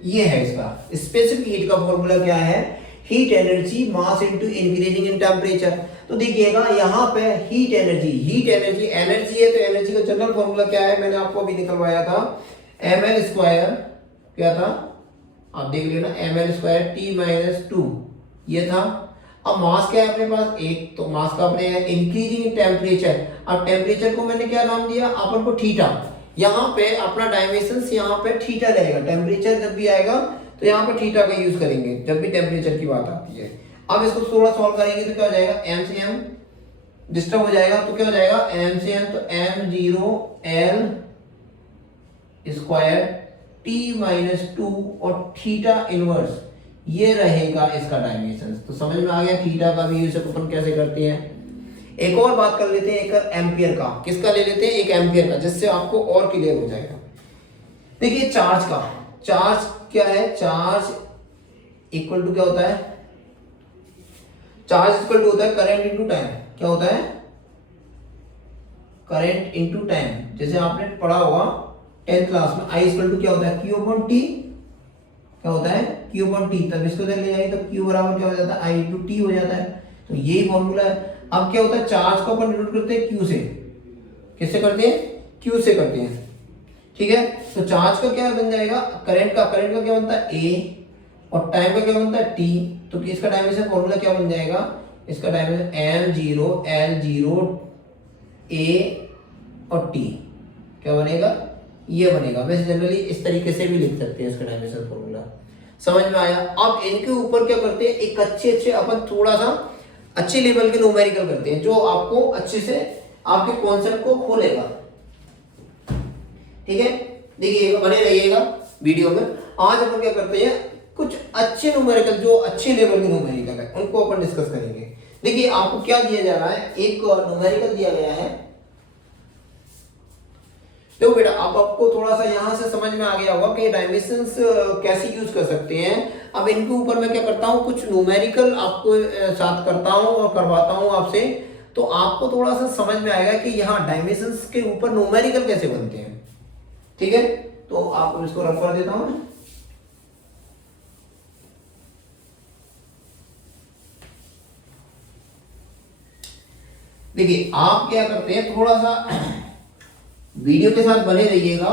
ये? है इसका स्पेसिफिक हीट का फॉर्मूला क्या है? Heat energy mass into increasing in temperature. तो देखिएगा यहाँ पे हीट एनर्जी एनर्जी है तो एनर्जी का जनरल फॉर्मूला क्या है? मैंने आपको अभी निकलवाया था, एम एल स्क्वायर क्या था आप देख लेना, M L square T minus two ये था। अब मास क्या है अपने पास? एक, तो मास का अपने है इंक्रीजिंग टेम्परेचर। अब टेम्परेचर को मैंने क्या नाम दिया अपन को? थीटा। यहाँ पे अपना डायमेंशन यहाँ पे थीटा रहेगा। टेम्परेचर जब भी आएगा तो यहाँ पे थीटा का यूज करेंगे जब भी टेम्परेचर की बात आती है। अब इसको थोड़ा सॉल्व करेंगे तो क्या हो जाएगा? एम से एम डिस्टर्ब हो जाएगा तो क्या हो जाएगा? एम से एम तो M zero L square T minus two और थीटा इनवर्स ये रहेगा इसका डायमेंशन। तो समझ में आ गया थीटा का भी यूज अपन कैसे करते हैं। एक और बात कर लेते हैं एक एम्पियर का। किसका ले लेते हैं? एक एम्पियर का, जिससे आपको और क्लियर हो जाएगा। देखिए चार्ज का, चार्ज क्या है? चार्ज इक्वल टू क्या होता है? चार्ज इक्वल टू होता है करंट इनटू टाइम। क्या होता है? Current into time. जैसे आपने पढ़ा होगा 10th क्लास में, आई इक्वल टू क्या होता है? Q upon T. क्या होता है? Q upon T. तब इसको ले जाए तो क्यू बराबर क्या हो जाता है? आई इंटू टी हो जाता है। तो यही फॉर्मूला है। अब क्या होता है? चार्ज को अपन डिनोट करते हैं क्यू से। किससे करते हैं? क्यू से करते हैं। ठीक है, तो चार्ज का क्या बन जाएगा? करंट का क्या बनता है? ए, और टाइम का क्या बनता है? टी। तो इसका डायमेंशन फॉर्मूला क्या बन जाएगा? इसका dimension M zero L zero A और टी। क्या बनेगा? ये बनेगा। वैसे जनरली इस तरीके से भी लिख सकते हैं इसका डायमेंशन फॉर्मूला। समझ में आया? अब इनके ऊपर क्या करते हैं? एक अच्छे अपन थोड़ा सा अच्छे लेवल के न्यूमेरिकल करते हैं जो आपको अच्छे से आपके कॉन्सेप्ट को खोलेगा। ठीक है, देखिएगा, बने रहिएगा वीडियो में। आज अपन क्या करते हैं? कुछ अच्छे न्यूमेरिकल जो अच्छे लेवल के न्यूमेरिकल है उनको अपन डिस्कस करेंगे। देखिए आपको क्या दिया जा रहा है? एक न्यूमेरिकल दिया गया है। देखो बेटा, अब आपको थोड़ा सा यहां से समझ में आ गया होगा कि डायमेंशंस कैसे यूज कर सकते हैं। अब इनके ऊपर मैं क्या करता हूं? कुछ न्यूमेरिकल आपको साथ करता हूं और करवाता हूं आपसे, तो आपको थोड़ा सा समझ में आएगा कि यहाँ डायमेंशंस के ऊपर न्यूमेरिकल कैसे बनते हैं। ठीक है, तो आपको इसको रफ कर देता हूं। देखिए आप क्या करते हैं, थोड़ा सा वीडियो के साथ बने रहिएगा।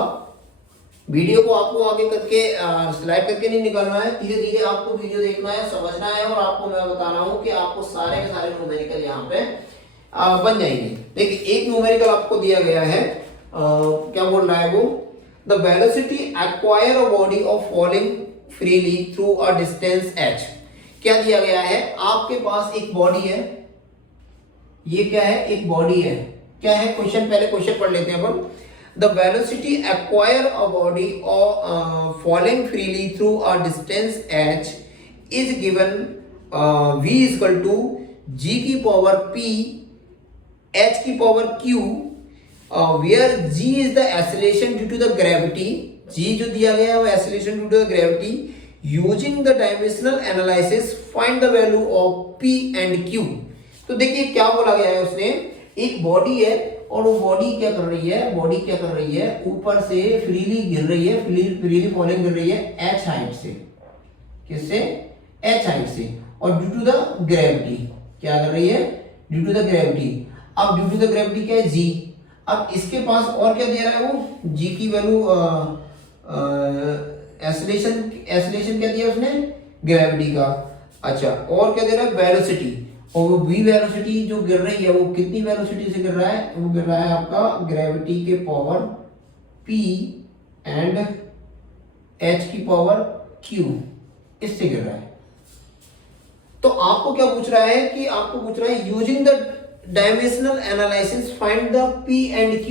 वीडियो को आपको आगे करके स्लाइड करके नहीं निकालना है, धीरे धीरे आपको वीडियो देखना है, समझना है, और आपको मैं बता रहा हूं कि आपको सारे के सारे न्यूमेरिकल यहाँ पे बन जाएंगे। देखिए एक न्यूमेरिकल आपको दिया गया है, क्या बोल रहा है वो? The velocity acquire a body of falling freely through a distance h। क्या दिया गया है? आपके पास एक बॉडी है, ये क्या है? एक बॉडी है। क्या है क्वेश्चन? पहले क्वेश्चन पढ़ लेते हैं अपन। The velocity acquire a body falling freely through a distance h is given v equal to g की पावर p h की power q, where g is the acceleration due to the gravity. g जो दिया गया है वो acceleration due to the gravity. Using the dimensional analysis find the value of p and q। तो देखिए क्या बोला गया है उसने, एक बॉडी है और वो बॉडी क्या कर रही है, ऊपर से फ्रीली गिर रही है, फ्रीली फॉलिंग गिर रही है h हाइट से। किससे? h हाइट से। और ड्यू टू द ग्रेविटी क्या कर रही है? Due to the gravity. अब ड्यू टू द ग्रेविटी क्या है? g। अब इसके पास और क्या दे रहा है वो? g की वैल्यू एक्सेलरेशन क्या दिया उसने? ग्रेविटी का। अच्छा, और क्या दे रहा है? वेलोसिटी। और वो v वेलोसिटी जो गिर रही है वो कितनी वेलोसिटी से गिर रहा है? वो गिर रहा है आपका ग्रेविटी के पावर p एंड h की पावर q, इससे गिर रहा है। तो आपको क्या पूछ रहा है कि आपको पूछ रहा है using the dimensional analysis find the p and q।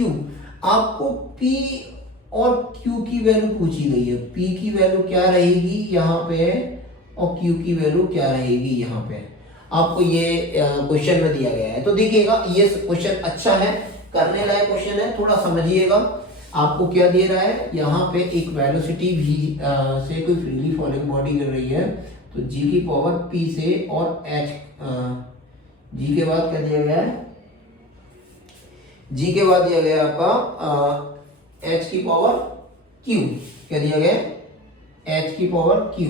आपको p और q की वैल्यू पूछी गई है। p की वैल्यू क्या रहेगी यहाँ पे और q की वैल्यू क्या रहेगी यहाँ पे, आपको ये क्वेश्चन में दिया गया है। तो देखिएगा ये क्वेश्चन अच्छा है, करने लायक क्वेश्चन है, थोड़ा समझिएगा। आपको क्या दे रहा है यहाँ पे? एक वेलोसिटी v से कोई फ्रीली फॉलिंग बॉडी गिर रही है, तो g की पावर p से और h, g के बाद क्या दिया गया है? g के बाद दिया गया है आपका h की पावर q। क्या दिया गया है? h की पावर q।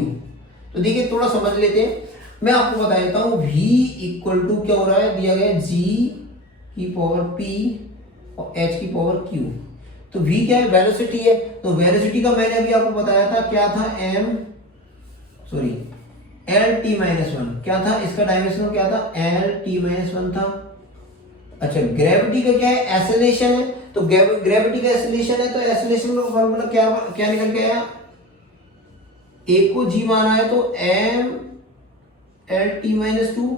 तो देखिए थोड़ा समझ लेते हैं। मैं आपको बता देता हूं v इक्वल टू क्या हो रहा है? दिया गया है g की पावर p और h की पावर q। तो v क्या है? वेलोसिटी है। तो वेलोसिटी का मैंने अभी आपको बताया था क्या था? lt-1 क्या था? इसका डायमेंशन क्या था? lt-1 था। अच्छा, ग्रेविटी का क्या है? एक्सेलरेशन है। तो ग्रेविटी का एक्सेलरेशन है, तो एक्सेलरेशन का फॉर्मूला क्या निकल के आया? एक को g माना है तो m lt-2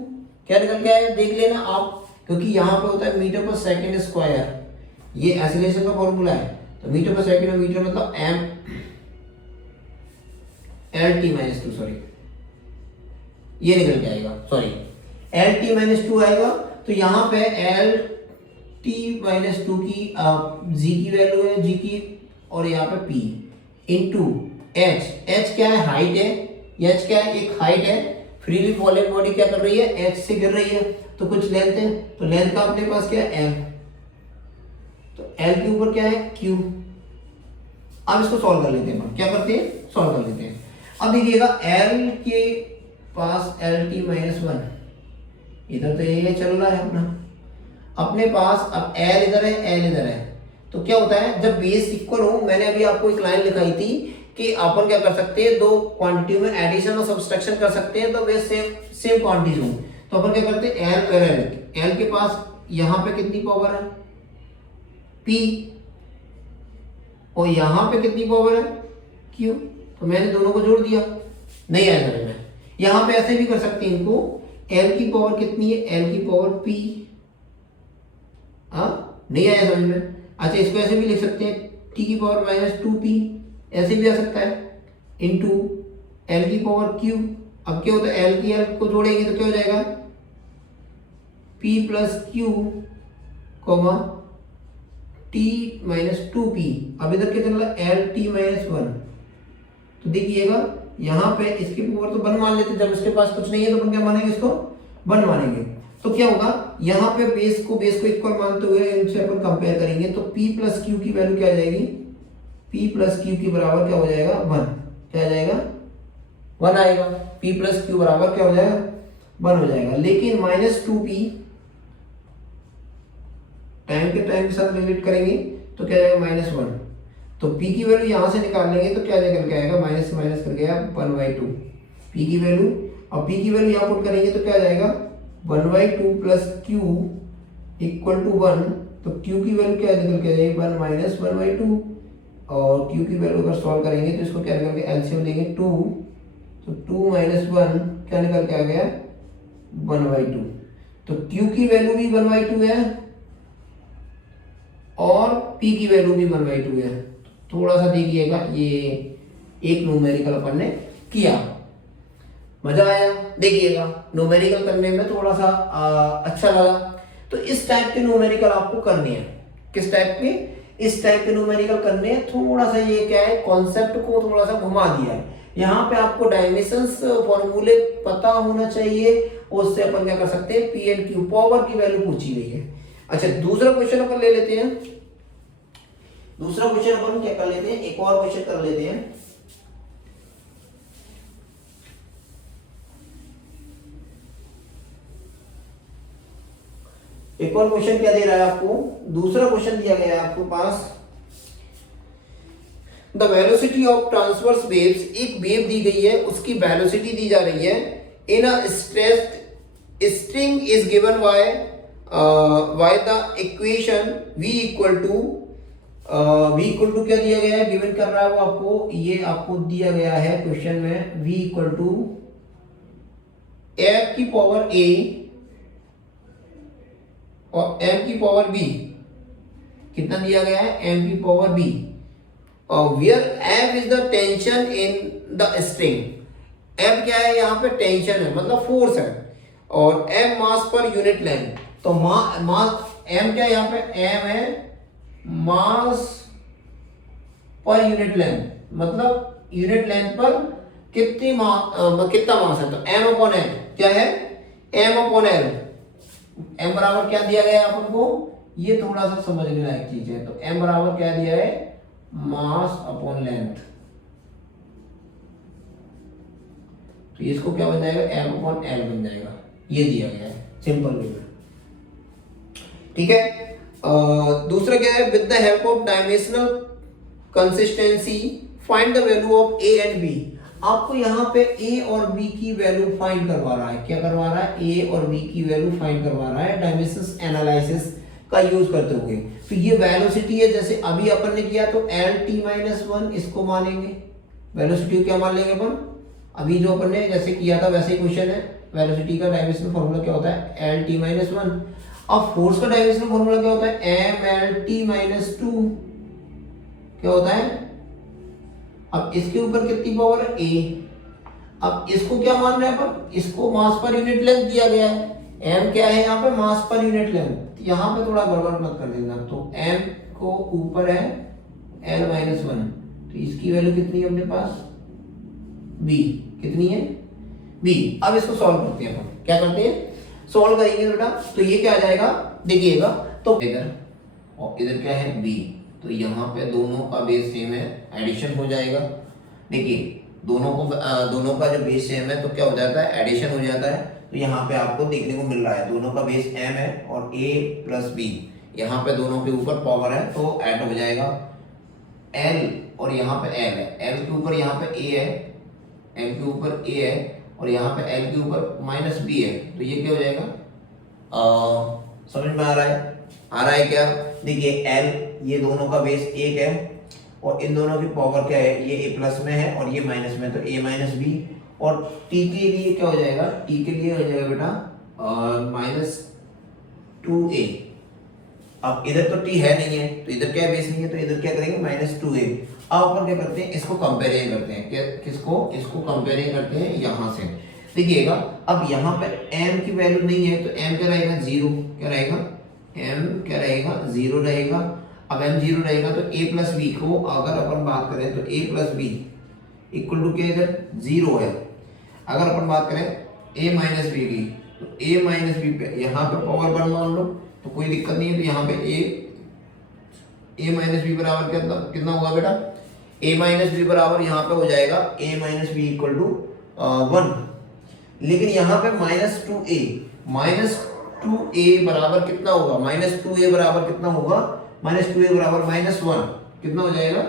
क्या निकल के आया? देख लेना आप, क्योंकि यहाँ पे होता है मीटर पर सेकंड स्क्वायर, ये एक्सेलरेशन का फॉर्मूला है। तो मीटर पर सेकंड में मीटर मतलब m lt-2, सॉरी ये निकल के आएगा, सॉरी lt-2 आएगा। तो यहाँ पे lt-2 की g की वैल्यू है, g की, और यहाँ पे p इंटू h क्या है? हाइट है। h क्या है? एक हाइट है। फ्रीली फॉलिंग बॉडी क्या कर रही है? h से गिर रही है। तो कुछ लेंथ है, तो लेंथ का अपने पास क्या है? l। तो l के ऊपर क्या है? q। अब इसको सॉल्व कर लेते हैं। क्या करते हैं? सॉल्व कर लेते हैं। अब देखिएगा l के पास lt-1 इधर तो ये चल रहा है अपने पास। अब l इधर है, l इधर है, तो क्या होता है जब बेस इक्वल हो? मैंने अभी आपको एक लाइन लिखाई थी कि अपन क्या कर सकते हैं, दो क्वांटिटी में एडिशन और सब्सट्रैक्शन कर सकते हैं, तो वे सेम क्वांटिटीज हो। तो अपन क्या करते हैं? l और l के पास यहाँ पे कितनी पावर है? p, और यहाँ पे कितनी पावर है? q। तो मैंने दोनों को जोड़ दिया। नहीं आया समझ में? यहाँ पे ऐसे भी कर सकते हैं इनको, l की पावर कितनी है? l की पावर p। नहीं आया समझ में? अच्छा, इसको ऐसे भी लिख सकते हैं, t की पावर -2p, ऐसे भी आ सकता है, इंटू l की पावर q। अब क्या होता है? l की l को जोड़ेंगे तो क्या हो जाएगा? p plus q t-2p। अब इधर क्या चल रहा है? lt-1। तो देखिएगा यहाँ पे इसके पावर तो 1 मान लेते, जब इसके पास कुछ नहीं है तो अपन क्या मानेंगे? इसको 1 मानेंगे। तो क्या होगा यहाँ पे? बेस को इक्वल मानते हुए इनसे अपन कंपेयर करेंगे, तो p प्लस q की वैल्यू क्या आ जाएगी? p प्लस q की बराबर क्या हो जाएगा? 1। क्या आ जाएगा? 1 आएगा। p प्लस q बराबर क्या हो जाएगा? 1 हो जाएगा। लेकिन -2p टाइम के साथ रिलेट करेंगे तो क्या जाएगा? -1। तो p की वैल्यू यहाँ से निकाल लेंगे तो क्या करके आएगा? माइनस माइनस करके आएगा 1/2 p की वैल्यू। और p की वैल्यू यहाँ पुट करेंगे तो क्या जाएगा? 1/2 प्लस q इक्वल टू 1। तो q की वैल्यू क्या निकल के आएगी? 1 माइनस 1/2। और q की वैल्यू अगर सॉल्व करेंगे तो इसको क्या निकल के? एलसीएम लेंगे 2, तो 2 माइनस 1 क्या निकल के आ गया? 1/2। तो q की वैल्यू भी 1/2 है और p की वैल्यू भी 1/2 है। थोड़ा सा देखिएगा, ये एक न्यूमेरिकल अपन ने किया, मजा आया। देखिएगा न्यूमेरिकल करने में थोड़ा सा अच्छा लगा। तो इस टाइप के न्यूमेरिकल आपको करने हैं। किस टाइप के? इस टाइप के न्यूमेरिकल करने हैं। थोड़ा सा ये क्या है, कॉन्सेप्ट को थोड़ा सा घुमा दिया है। यहाँ पे आपको डायमेंशंस फॉर्मूले पता होना चाहिए, उससे अपन क्या कर सकते हैं? पी एंड क्यू पावर की वैल्यू पूछी गई है। अच्छा दूसरा क्वेश्चन अपन ले लेते हैं। दूसरा क्वेश्चन अपन क्या कर लेते हैं, एक और क्वेश्चन कर लेते हैं। एक और क्वेश्चन क्या दे रहा है आपको, दूसरा क्वेश्चन दिया गया है आपको पास। The velocity of transverse waves, एक वेव दी गई है, उसकी वेलोसिटी दी जा रही है in a stressed string is given by the equation v equal to क्या दिया गया है, गिवन कर रहा है वो आपको, ये आपको दिया गया है क्वेश्चन में v इक्वल टू f की पावर a और m की पावर b, कितना दिया गया है, m की power b, where f is the tension in the string। f क्या है यहाँ पे, टेंशन है मतलब फोर्स है, और m मास पर यूनिट लेंथ, तो मास m क्या है यहाँ पे, m है मास पर यूनिट लेंथ, मतलब यूनिट लेंथ पर कितना मास है, तो m अपॉन l क्या है, m अपॉन l, m बराबर क्या दिया गया है अपन को, ये थोड़ा सा समझने लायक चीज है, तो m बराबर क्या दिया है, मास अपॉन लेंथ, तो इसको क्या बन जाएगा, m अपॉन l बन जाएगा, ये दिया गया है सिंपल वे में, ठीक है। दूसरा क्या है, with the help of dimensional consistency find the value of a and b। आपको यहाँ पे a और b की वैल्यू फाइंड करवा रहा है, क्या करवा रहा है, a और b की वैल्यू फाइंड करवा रहा है डायमेंशनल एनालिसिस का यूज करते हुए। तो ये वेलोसिटी है, जैसे अभी अपन ने किया तो lt-1 इसको मानेंगे, वेलोसिटी क्या मान लेंगे अपन, अभी जो अपन ने जैसे किया था वैसे ही क्वेश्चन है, वेलोसिटी का डायमेंशनल फार्मूला क्या होता है, lt-1। अब फोर्स का डायमेंशनल फार्मूला क्या होता है, mlt-2 क्या होता है, अब इसके ऊपर कितनी पावर है, a, अब इसको क्या मान रहे हैं अपन, इसको मास पर यूनिट लेंथ दिया गया है, m क्या है यहाँ पे, मास पर यूनिट लेंथ, यहाँ पे थोड़ा गड़बड़ मत कर देना, तो m को ऊपर है l-1, तो इसकी वैल्यू कितनी है अपने पास, b, कितनी है b। अब इसको सॉल्व करते हैं अपन, क्या करते हैं, सॉल्व करेंगे बेटा, तो ये क्या आ जाएगा देखिएगा, तो इधर और इधर क्या है b, तो यहाँ पे दोनों का बेस सेम है, एडिशन हो जाएगा, देखिए दोनों का जो बेस सेम है तो क्या हो जाता है, एडिशन हो जाता है, तो यहाँ पे आपको देखने को मिल रहा है दोनों का बेस m है और a प्लस b, यहाँ पे दोनों के ऊपर पावर है तो ऐड हो जाएगा l, और यहाँ पे l है, l के ऊपर यहाँ पे a है, m के ऊपर a है, और यहाँ पे l के ऊपर माइनस b है, तो ये क्या हो जाएगा, समझ में आ रहा है क्या, देखिए l ये दोनों का बेस 1 है और इन दोनों की पावर क्या है, ये a प्लस में है और ये माइनस में, तो a माइनस b, और t के लिए क्या हो जाएगा, t के लिए हो जाएगा बेटा -2a। अब इधर तो t है नहीं है, तो इधर क्या बेस नहीं है, तो इधर क्या करेंगे -2a। अब अपन क्या करते हैं, इसको कंपेयरिंग करते हैं, किसको, इसको कंपेयरिंग करते हैं यहाँ से, देखिएगा अब यहाँ पे m की वैल्यू नहीं है, तो m क्या रहेगा, 0, क्या रहेगा, m क्या रहेगा, 0 रहेगा। अब m 0 रहेगा तो a प्लस बी को अगर अपन बात करें तो a plus B equal to क्या, इधर 0 है, अगर अपन बात करें a माइनस बी की, तो a माइनस बी पे यहाँ पे पावर 1 मान लो तो कोई दिक्कत नहीं है, तो यहाँ पे a माइनस बी बराबर कितना होगा बेटा, a माइनस बी बराबर यहाँ पे हो जाएगा a minus B equal to 1, लेकिन यहाँ पे -2a बराबर कितना होगा, -2a बराबर कितना होगा, -2a बराबर -1, कितना हो जाएगा,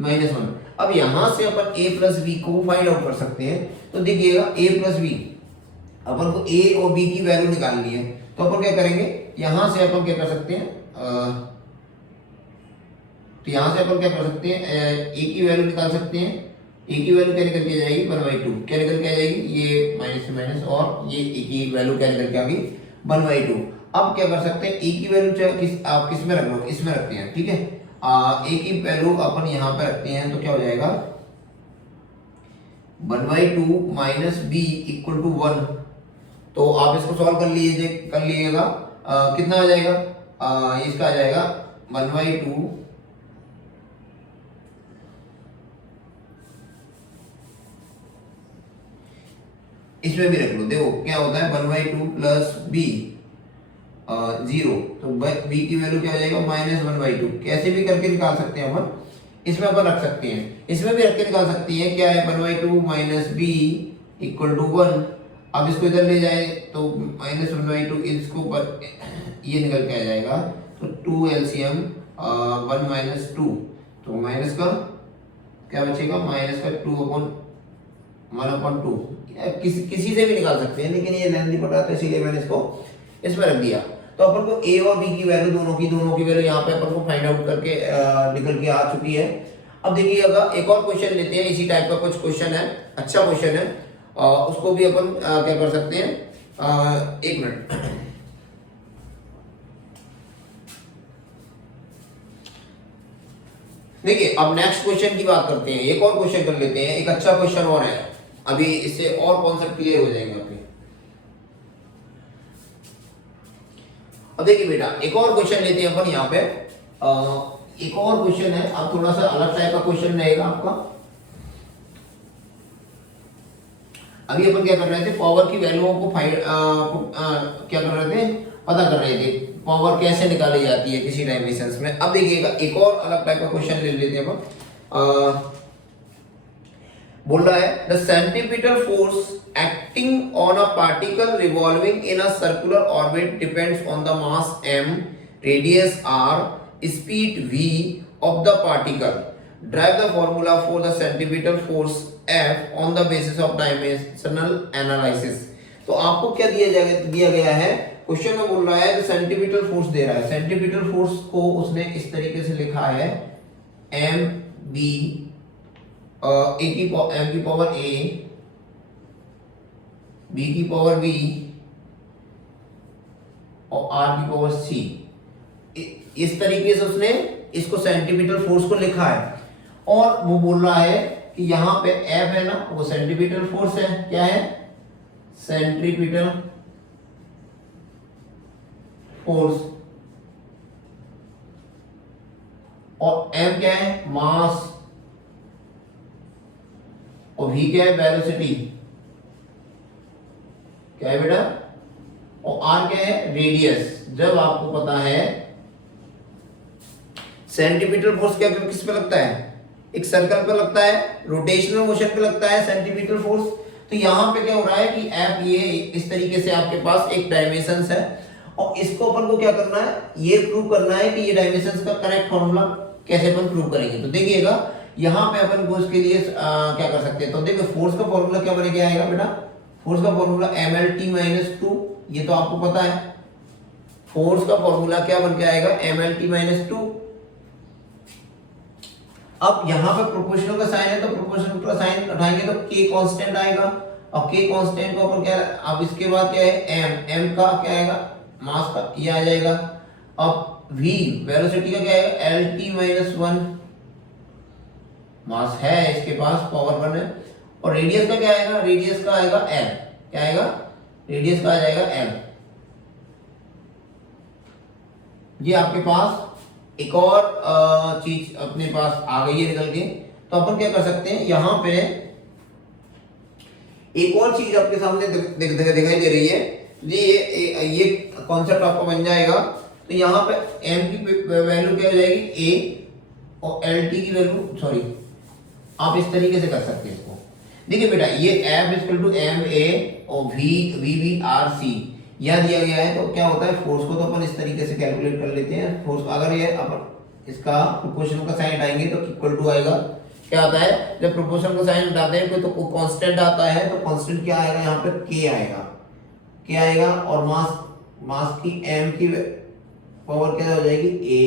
-1। अब यहां से अपन a प्लस बी को फाइंड आउट कर सकते हैं, तो देखिएगा a प्लस बी, अपन को a और b की वैल्यू निकालनी है, तो अपन क्या करेंगे, यहां से अपन क्या कर सकते हैं, तो यहां से अपन क्या कर सकते हैं, a की वैल्यू निकाल सकते हैं, a की वैल्यू क्या निकल के जाएगी, 1/2, क्या निकल के आ जाएगी, ये माइनस से माइनस, और ये a की वैल्यू क्या निकल के आ गई, 1/2। अब क्या कर सकते हैं, a की वैल्यू चाहे आप किस में रख लो, इसमें रखते हैं, ठीक है, a की वैल्यू अपन यहाँ पे रखते हैं, तो क्या हो जाएगा, 1/2 माइनस b इक्वल टू 1, तो आप इसको सॉल्व कर लीजिएगा, कितना आ जाएगा, इसका आ जाएगा 1/2 इसमें भी रख लो, देखो क्या होता है, 1/2 प्लस b जीरो, तो बी की वैल्यू क्या हो जाएगा -1/2। कैसे भी करके निकाल सकते हैं अपन, इसमें अपन रख सकते हैं, इसमें भी रख के निकाल सकती है। क्या है 1/2 माइनस बी इक्वल टू 1। अब इसको इधर ले जाए तो -1/2 इसको ऊपर ये निकल के आ जाएगा, तो 2 LCM 1 माइनस 2, तो माइनस का क्या बचेगा, माइनस का 2/1/2। किसी से भी निकाल सकते हैं, लेकिन ये लेंथी पड़ रहा था इसीलिए मैंने इसको इसमें रख दिया। तो अपन को ए और बी की वैल्यू दोनों की वैल्यू यहाँ पे अपन को फाइंड आउट करके निकल के आ चुकी है। अब देखिएगा एक और क्वेश्चन लेते हैं, इसी टाइप का कुछ क्वेश्चन है, अच्छा क्वेश्चन है, उसको भी अपन क्या कर सकते हैं, एक मिनट। देखिए अब नेक्स्ट क्वेश्चन की बात करते हैं, एक और क्वेश्चन कर लेते हैं, एक अच्छा क्वेश्चन और है, अभी इससे और कॉन्सेप्ट क्लियर हो जाएंगे आपके। अब देखिए बेटा एक और क्वेश्चन लेते हैं अपन यहाँ पे, एक और क्वेश्चन है, अब थोड़ा सा अलग टाइप का क्वेश्चन रहेगा आपका। अभी अपन क्या कर रहे थे, पावर की वैल्यूओं को क्या कर रहे थे, पता कर रहे थे पावर कैसे निकाली जाती है किसी डायमेंशंस में। अब देखिएगा एक और अलग टाइप का क्वेश्चन ले लेते हैं अपन। बोल रहा है the centripetal force acting on a particle revolving in a circular orbit depends on the mass m, radius r, speed v of the particle. Derive the formula for the centripetal force F on the basis of dimensional analysis. तो आपको क्या दिया गया है, question में बोल रहा है सेंट्रीपिटल फोर्स दे रहा है। सेंट्रीपिटल फोर्स को उसने इस तरीके से लिखा है m b m की पावर a, b की पावर b और r की पावर c। इस तरीके से उसने इसको सेंटीमीटर फोर्स को लिखा है, और वो बोल रहा है कि यहाँ पे F है ना, वो सेंटीमीटर फोर्स है, क्या है, सेंट्रीपिटल फोर्स, और M क्या है, मास, और V क्या है, वेलोसिटी, क्या है बेटा, और R क्या है, रेडियस। जब आपको पता है सेंटीमीटर फोर्स क्या किस पे लगता है, एक सर्कल पे लगता है, रोटेशनल मोशन पे लगता है सेंटीमीटर फोर्स। तो यहाँ पे क्या हो रहा है कि F ये इस तरीके से आपके पास एक डायमेंशंस है, और इसको अपन को क्या करना है, ये प्रूव करना है कि ये डायमेंशंस का करेक्ट फॉर्मूला कैसे अपन प्रूव करेंगे। तो देखिएगा यहाँ पे अपन को इसके लिए क्या कर सकते हैं, तो देखिए फोर्स का फॉर्मूला क्या बन के आएगा बेटा, फोर्स का फॉर्मूला mlt-2, ये तो आपको पता है। फोर्स का फॉर्मूला क्या बन के आएगा, mlt-2। अब यहाँ पे प्रोपोर्शनल का साइन है, तो प्रोपोर्शनल का साइन उठाएंगे तो k कांस्टेंट आएगा, और k कांस्टेंट को अपन क्या, अब इसके बाद क्या है m का क्या आएगा, मास का ये आ जाएगा। अब v वेलोसिटी का क्या आएगा, lt-1, मास है इसके पास, पावर 1 है। और रेडियस का क्या आएगा, रेडियस का आएगा m, क्या आएगा, रेडियस का आ जाएगा m। ये आपके पास एक और चीज अपने पास आ गई है निकल के। तो अपन क्या कर सकते हैं, यहाँ पे एक और चीज आपके सामने दिखाई दे रही है, ये कॉन्सेप्ट आपको बन जाएगा। तो यहाँ पे m की वैल्यू क्या हो जाएगी, a, और lt की वैल्यू, सॉरी आप इस तरीके से कर सकते हैं इसको। देखिए बेटा ये F equal to m a और v v r c यह दिया गया है। तो क्या होता है, फोर्स को तो अपन इस तरीके से कैलकुलेट कर लेते हैं। फोर्स अगर ये अपन इसका प्रोपोर्शनल का साइन हटाएंगे तो इक्वल टू आएगा, क्या आता है, जब प्रोपोर्शनल का साइन हटाते हैं तो कांस्टेंट आता है, तो कांस्टेंट क्या आएगा, यहाँ पे k आएगा, क्या आएगा, और मास की m की पावर क्या हो जाएगी a,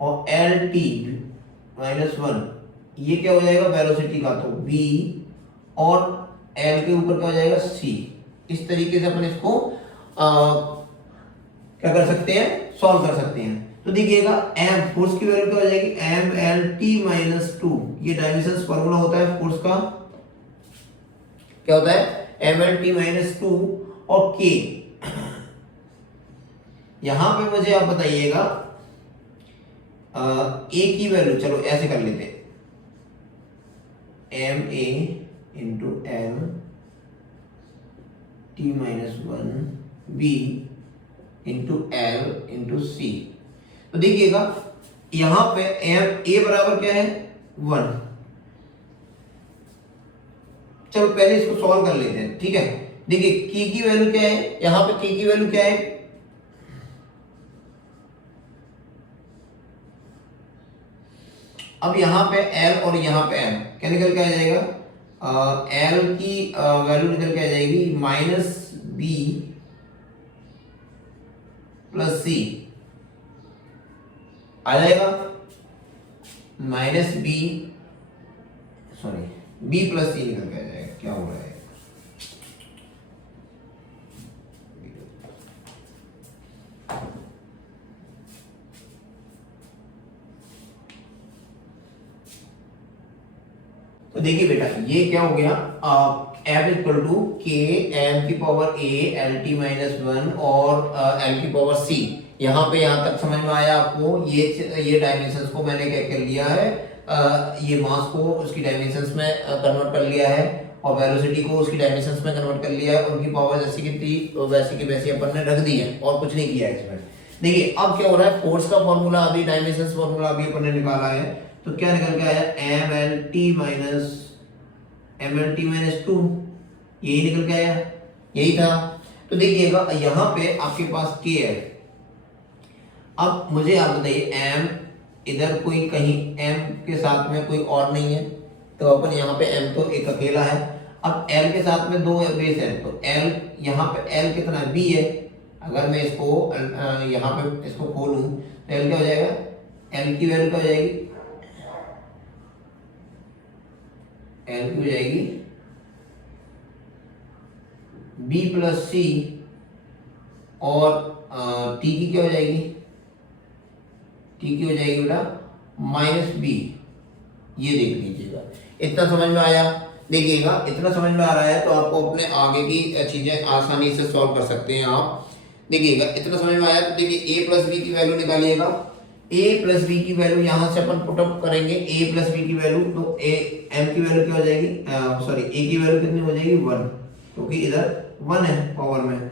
और lt-1 ये क्या हो जाएगा, वेलोसिटी का, तो v, और l के ऊपर क्या हो जाएगा c। इस तरीके से अपन इसको क्या कर सकते हैं, सॉल्व कर सकते हैं। तो देखिएगा m फोर्स की वैल्यू क्या हो जाएगी, mlt-2, ये डायमेंशंस फार्मूला होता है फोर्स का, क्या होता है, mlt-2 और k। यहां पे मुझे आप बताइएगा a की वैल्यू, चलो ऐसे कर लेते हैं, ma into m t-1 b into L into C. तो देखिएगा यहां पे एम ए बराबर क्या है 1। चलो पहले इसको सॉल्व कर लेते हैं, ठीक है। देखिए के की वैल्यू क्या है, यहां पे के की वैल्यू क्या है, अब यहां पे एल और यहां पे एम क्या निकल के आ जाएगा, एल की वैल्यू निकल के आ जाएगी माइनस बी प्लस सी आ जाएगा, minus B sorry B plus C निकल के आ जाएगा। क्या हो रहा है, तो देखिए बेटा ये क्या हो गया, एम इक्वल टू के एम की power A L T minus one और एल की पावर सी। यहाँ पे यहाँ तक समझ में आया आपको, ये डायमेंशंस को मैंने क्या कर लिया है, ये मास को उसकी डायमेंशंस में कन्वर्ट कर लिया है और वेलोसिटी को उसकी डायमेंशंस में कन्वर्ट कर लिया है, उनकी पावर जैसी की थी वैसी की वैसी अपन ने रख दी है और कुछ नहीं किया है इसमें। देखिए अब क्या हो रहा है, फोर्स का फॉर्मूला अभी डायमेंशंस फॉर्मूला अभी अपन ने निकाला है, तो क्या निकल के आया M L T minus two, यही निकल के आया, यही था। तो देखिएगा यहां पे आपके पास के है, अब मुझे आप बताइए एम इधर कोई कहीं एम के साथ में कोई और नहीं है, तो अपन यहाँ पे एम तो एक अकेला है, अब एल के साथ में दो बेस है, तो एल यहाँ पे एल कितना बी है, अगर मैं इसको यहाँ पे इसको खोलूं तो एल क्या हो जाएगा, एल की वैल्यू क्या हो जाएगी, एल की हो जाएगी बी प्लस सी और टी की क्या हो जाएगी, टी की हो जाएगी बेटा माइनस बी। ये देख लीजिएगा, इतना समझ में आया। देखिएगा इतना समझ में आ रहा है तो आपको अपने आगे की चीजें आसानी से सॉल्व कर सकते हैं आप। देखिएगा इतना समझ में आया तो देखिए a प्लस बी की वैल्यू निकालिएगा, a प्लस बी की वैल्यू यहां से अपन पुटअप करेंगे, a प्लस बी की वैल्यू, तो a m की वैल्यू क्या हो जाएगी, सॉरी a की वैल्यू कितनी हो जाएगी 1, क्योंकि इधर 1 है पावर में।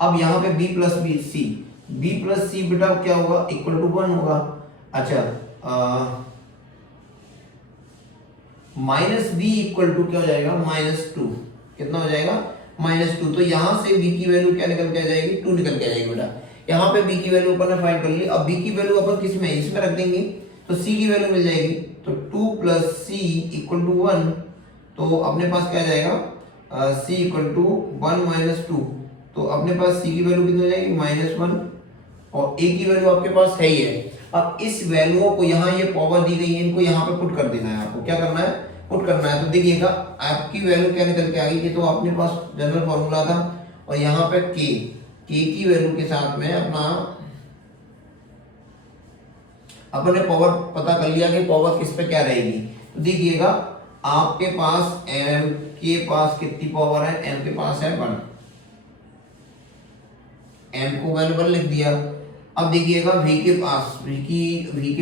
अब यहाँ पे b plus B C, b plus C बेटा क्या होगा, इक्वल टू 1 होगा। अच्छा माइनस बी इक्वल टू क्या हो जाएगा, -2, कितना हो जाएगा -2, तो यहां से b की वैल्यू क्या निकल के आ जाएगी, 2 निकल के आ जाएगी बेटा। यहाँ पे b की वैल्यू अपन ने फाइंड कर ली, अब b की वैल्यू अपन किस में, इसमें रख देंगे, तो c की वैल्यू मिल जाएगी, तो 2 प्लस सी इक्वल टू 1, तो अपने पास क्या आ जाएगा, c इक्वल टू 1 माइनस 2, तो अपने पास c की वैल्यू कितनी हो जाएगी -1 और a की वैल्यू आपके पास है ही है। अब इस वैल्यूओं को यहाँ ये पावर दी गई है, इनको यहाँ पे पुट कर देना है, आपको क्या करना है, पुट करना है। तो देखिएगा आपकी वैल्यू क्या निकल के आ गई, ये तो अपने पास जनरल फॉर्मूला था, और यहाँ पे के की वैल्यू के साथ में अपने पावर पता कर लिया कि पावर किस पे क्या रहेगी। तो देखिएगा आपके पास m के पास कितनी पावर है, m के पास है 1, m को मैंने 1 लिख दिया। अब देखिएगा v के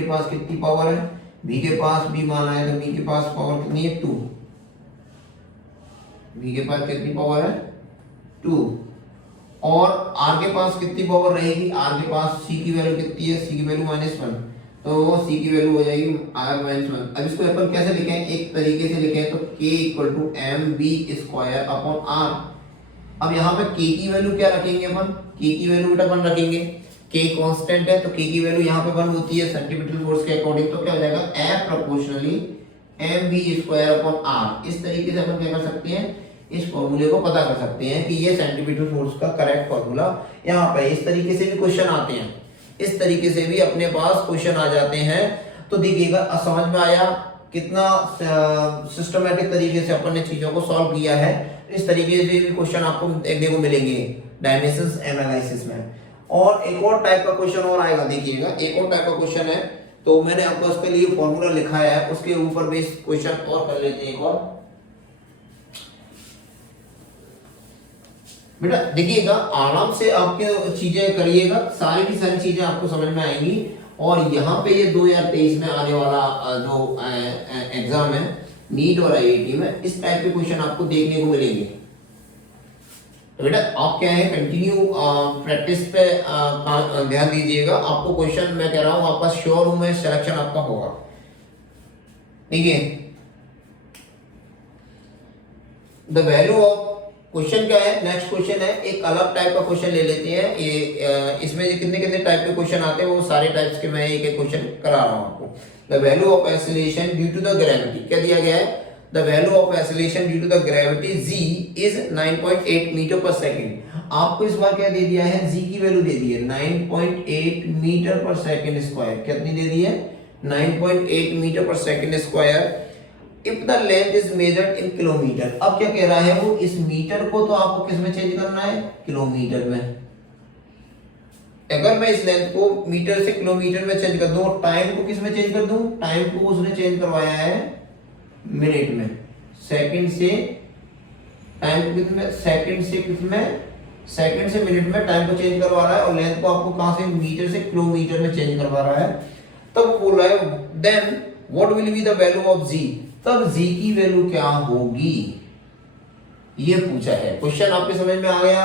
पास कितनी पावर है, v के पास b माना है, तो v के पास पावर कितनी है 2, v के पास कितनी पावर है 2, और r के पास कितनी पावर रहेगी, r के पास c की वैल्यू कितनी है, c की वैल्यू -1, तो c की वैल्यू हो जाएगी r -1। अब इसको अपन कैसे लिखें, एक तरीके से लिखें तो k equal to M B square upon r। अब यहाँ पे k की वैल्यू क्या रखेंगे अपन, k की वैल्यू बेटा 1 रखेंगे, k कांस्टेंट है तो k की वैल्यू यहाँ पे 1 होती है सेंटीमीटर फोर्स के अकॉर्डिंग, तो क्या हो जाएगा f proportionally M B square upon r। इस तरीके से अपन क्या कर सकते हैं, इस फॉर्मूले को पता कर सकते हैं कि ये सेंटीमीटर फोर्स का करेक्ट फॉर्मूला यहाँ पे। इस तरीके से भी क्वेश्चन आते हैं, इस तरीके से भी अपने पास क्वेश्चन आ जाते हैं। तो देखिएगा समझ में आया कितना सिस्टमैटिक तरीके से अपन ने चीजों को सॉल्व किया है। इस तरीके से भी क्वेश्चन आपको देखने को मिलेंगे डायमेंशंस एनालिसिस में। और एक और टाइप का क्वेश्चन और आएगा, देखिएगा एक और टाइप का क्वेश्चन है, तो मैंने आपको उसके लिए फॉर्मूला लिखा है, उसके ऊपर भी क्वेश्चन और कर लेते हैं एक और। बेटा देखिएगा आराम से आपके चीजें करिएगा, सारी की सारी चीजें आपको समझ में आएंगी। और यहाँ पे ये 2023 में आने वाला जो एग्जाम है नीट और आईआईटी में, इस टाइप के क्वेश्चन आपको देखने को मिलेंगे। तो बेटा आप क्या है कंटिन्यू प्रैक्टिस पे ध्यान दीजिएगा। आपको क्वेश्चन मैं कह रहा हूँ आपका श्योर हूं मैं सिलेक्शन आपका होगा, ठीक है। द वैल्यू ऑफ क्वेश्चन क्या है, नेक्स्ट क्वेश्चन है, एक अलग टाइप का क्वेश्चन ले लेते हैं। ये इसमें कितने कितने टाइप के क्वेश्चन आते हैं वो सारे टाइप्स के मैं एक एक क्वेश्चन करा रहा हूँ आपको। The value of acceleration due to the gravity, क्या दिया गया है, the value of acceleration due to the gravity g is 9.8 metre per second. आपको इस बार क्या दे दिया है, g की वैल्यू दे दी है 9.8 मीटर पर सेकंड स्क्वायर। कितनी दे दी है, 9.8 metre per second square. If the length is measured in kilometre, अब क्या कह रहा है वो, इस मीटर को तो आपको किस में चेंज करना है, किलोमीटर में। अगर मैं इस लेंथ को मीटर से किलोमीटर में चेंज कर दूं, टाइम को किस में चेंज कर दूं, टाइम को उसने चेंज करवाया है मिनट में, सेकंड से टाइम को कितने, सेकंड से कितने, सेकंड से मिनट में टाइम को चेंज करवा रहा है, और लेंथ को आपको कहां से, मीटर से किलोमीटर में चेंज करवा रहा है। तब बोल रहा है then what will be the value of g, तब g की वैल्यू क्या होगी, ये पूछा है। क्वेश्चन आपके समझ में आ गया,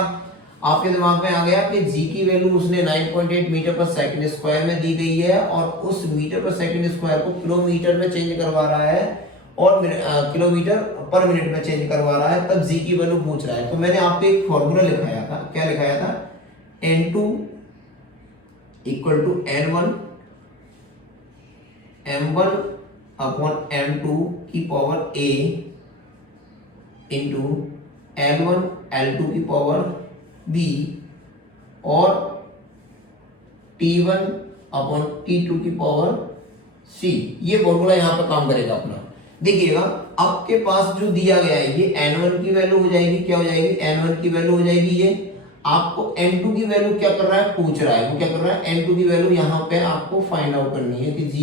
आपके दिमाग में आ गया कि g की वैल्यू उसने 9.8 मीटर पर सेकंड स्क्वायर में दी गई है, और उस मीटर पर सेकंड स्क्वायर को किलोमीटर में चेंज करवा रहा है, और किलोमीटर पर मिनट में चेंज करवा रहा है, तब g की वैल्यू पूछ रहा है। तो मैंने आपको एक फॉर्मूला लिखाया था, क्या लिखाया था, n2 equal to n1 m1 upon m2 की power a into l1 l2 की पावर b और t1 अपॉन t2 की पावर c। ये फॉर्मूला यहाँ पे काम करेगा अपना। देखिएगा आपके पास जो दिया गया है ये n1 की वैल्यू हो जाएगी, क्या हो जाएगी, n1 की वैल्यू हो जाएगी। ये आपको n2 की वैल्यू क्या कर रहा है, पूछ रहा है, वो क्या कर रहा है, n2 की वैल्यू यहाँ पे आपको फाइंड आउट करनी है कि g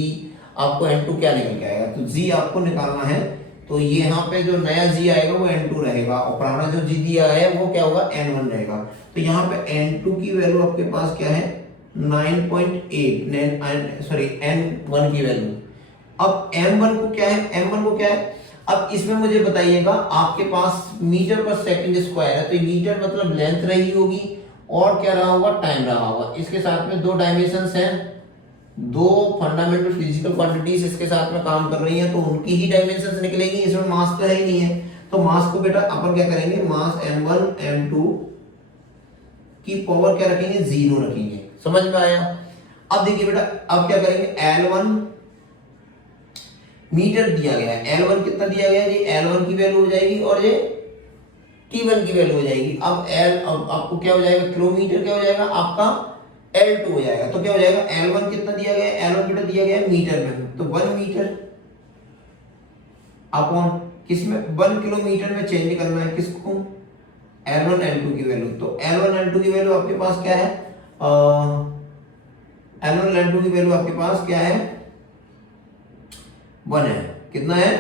आपको n2 क्या निकल के आएगा। तो g आपको निकालना है, तो ये यहाँ पे जो नया g आएगा वो n2 रहेगा, और पुराना जो g दिया है वो क्या होगा, n1 रहेगा। तो यहाँ पे n2 की वैल्यू आपके पास क्या है, 9.8, सॉरी n1 की वैल्यू। अब m1 को क्या है, m1 को क्या है, अब इसमें मुझे बताइएगा, आपके पास मीटर पर सेकंड स्क्वायर है, तो मीटर मतलब लेंथ रही होगी, और क्या रहा होगा, टाइम रहा होगा। इसके साथ में दो डायमेंशंस हैं, दो फंडामेंटल फिजिकल क्वांटिटीज इसके साथ में काम कर रही हैं, तो उनकी ही डायमेंशंस निकलेंगी, इसमें मास तो है ही नहीं है। तो मास को बेटा अपन क्या करेंगे, मास m1 m2 की पावर क्या रखेंगे, 0 रखेंगे। समझ में आया। अब देखिए बेटा, अब क्या करेंगे, L1 मीटर दिया गया है, L1 कितना दिया गया है, ये L1 की वैल्यू हो जाएगी, और ये T1 की वैल्यू हो जाएगी। अब आपको क्या हो जाएगा, किलोमीटर क्या हो जाएगा आपका L2 हो जाएगा। तो क्या हो जाएगा, L1 कितना दिया गया है, L1 बेटा दिया गया है मीटर में, तो 1 मीटर अपॉन किसमें, 1 किलोमीटर में चेंज करना है किसको, L1 L2 की वैल्यू। तो L1 L2 की वैल्यू आपके पास क्या है, L1 L2 की वैल्यू आपके पास क्या है, 1 है। कितना है,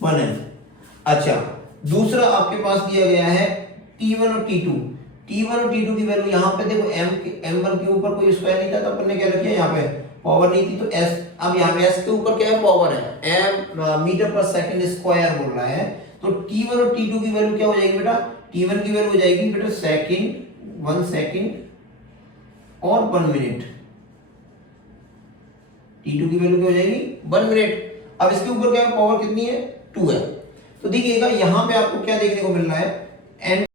1 है। अच्छा, दूसरा आपके पास दिया गया है T1 और T2। T1 और T2 की वैल्यू यहाँ पे देखो, M1 के ऊपर कोई स्क्वायर नहीं था, तो अपन ने क्या रखा है, यहाँ पे पावर नहीं थी, तो S, अब यहाँ पे S के ऊपर क्या है, पावर है, m metre per second square बोल रहा है। तो T1 और T2 की वैल्यू क्या हो जाएगी बेटा, T1 की वैल्यू हो जाएगी बेटा सेकंड, 1 सेकंड और 1 मिनट। T2 की वैल्यू क्या हो जाएगी, 1 मिनट। अब इसके ऊपर क्या है, पावर कितनी है, 2 है। तो देखिएगा यहाँ पे आपको क्या देखने को मिल रहा है,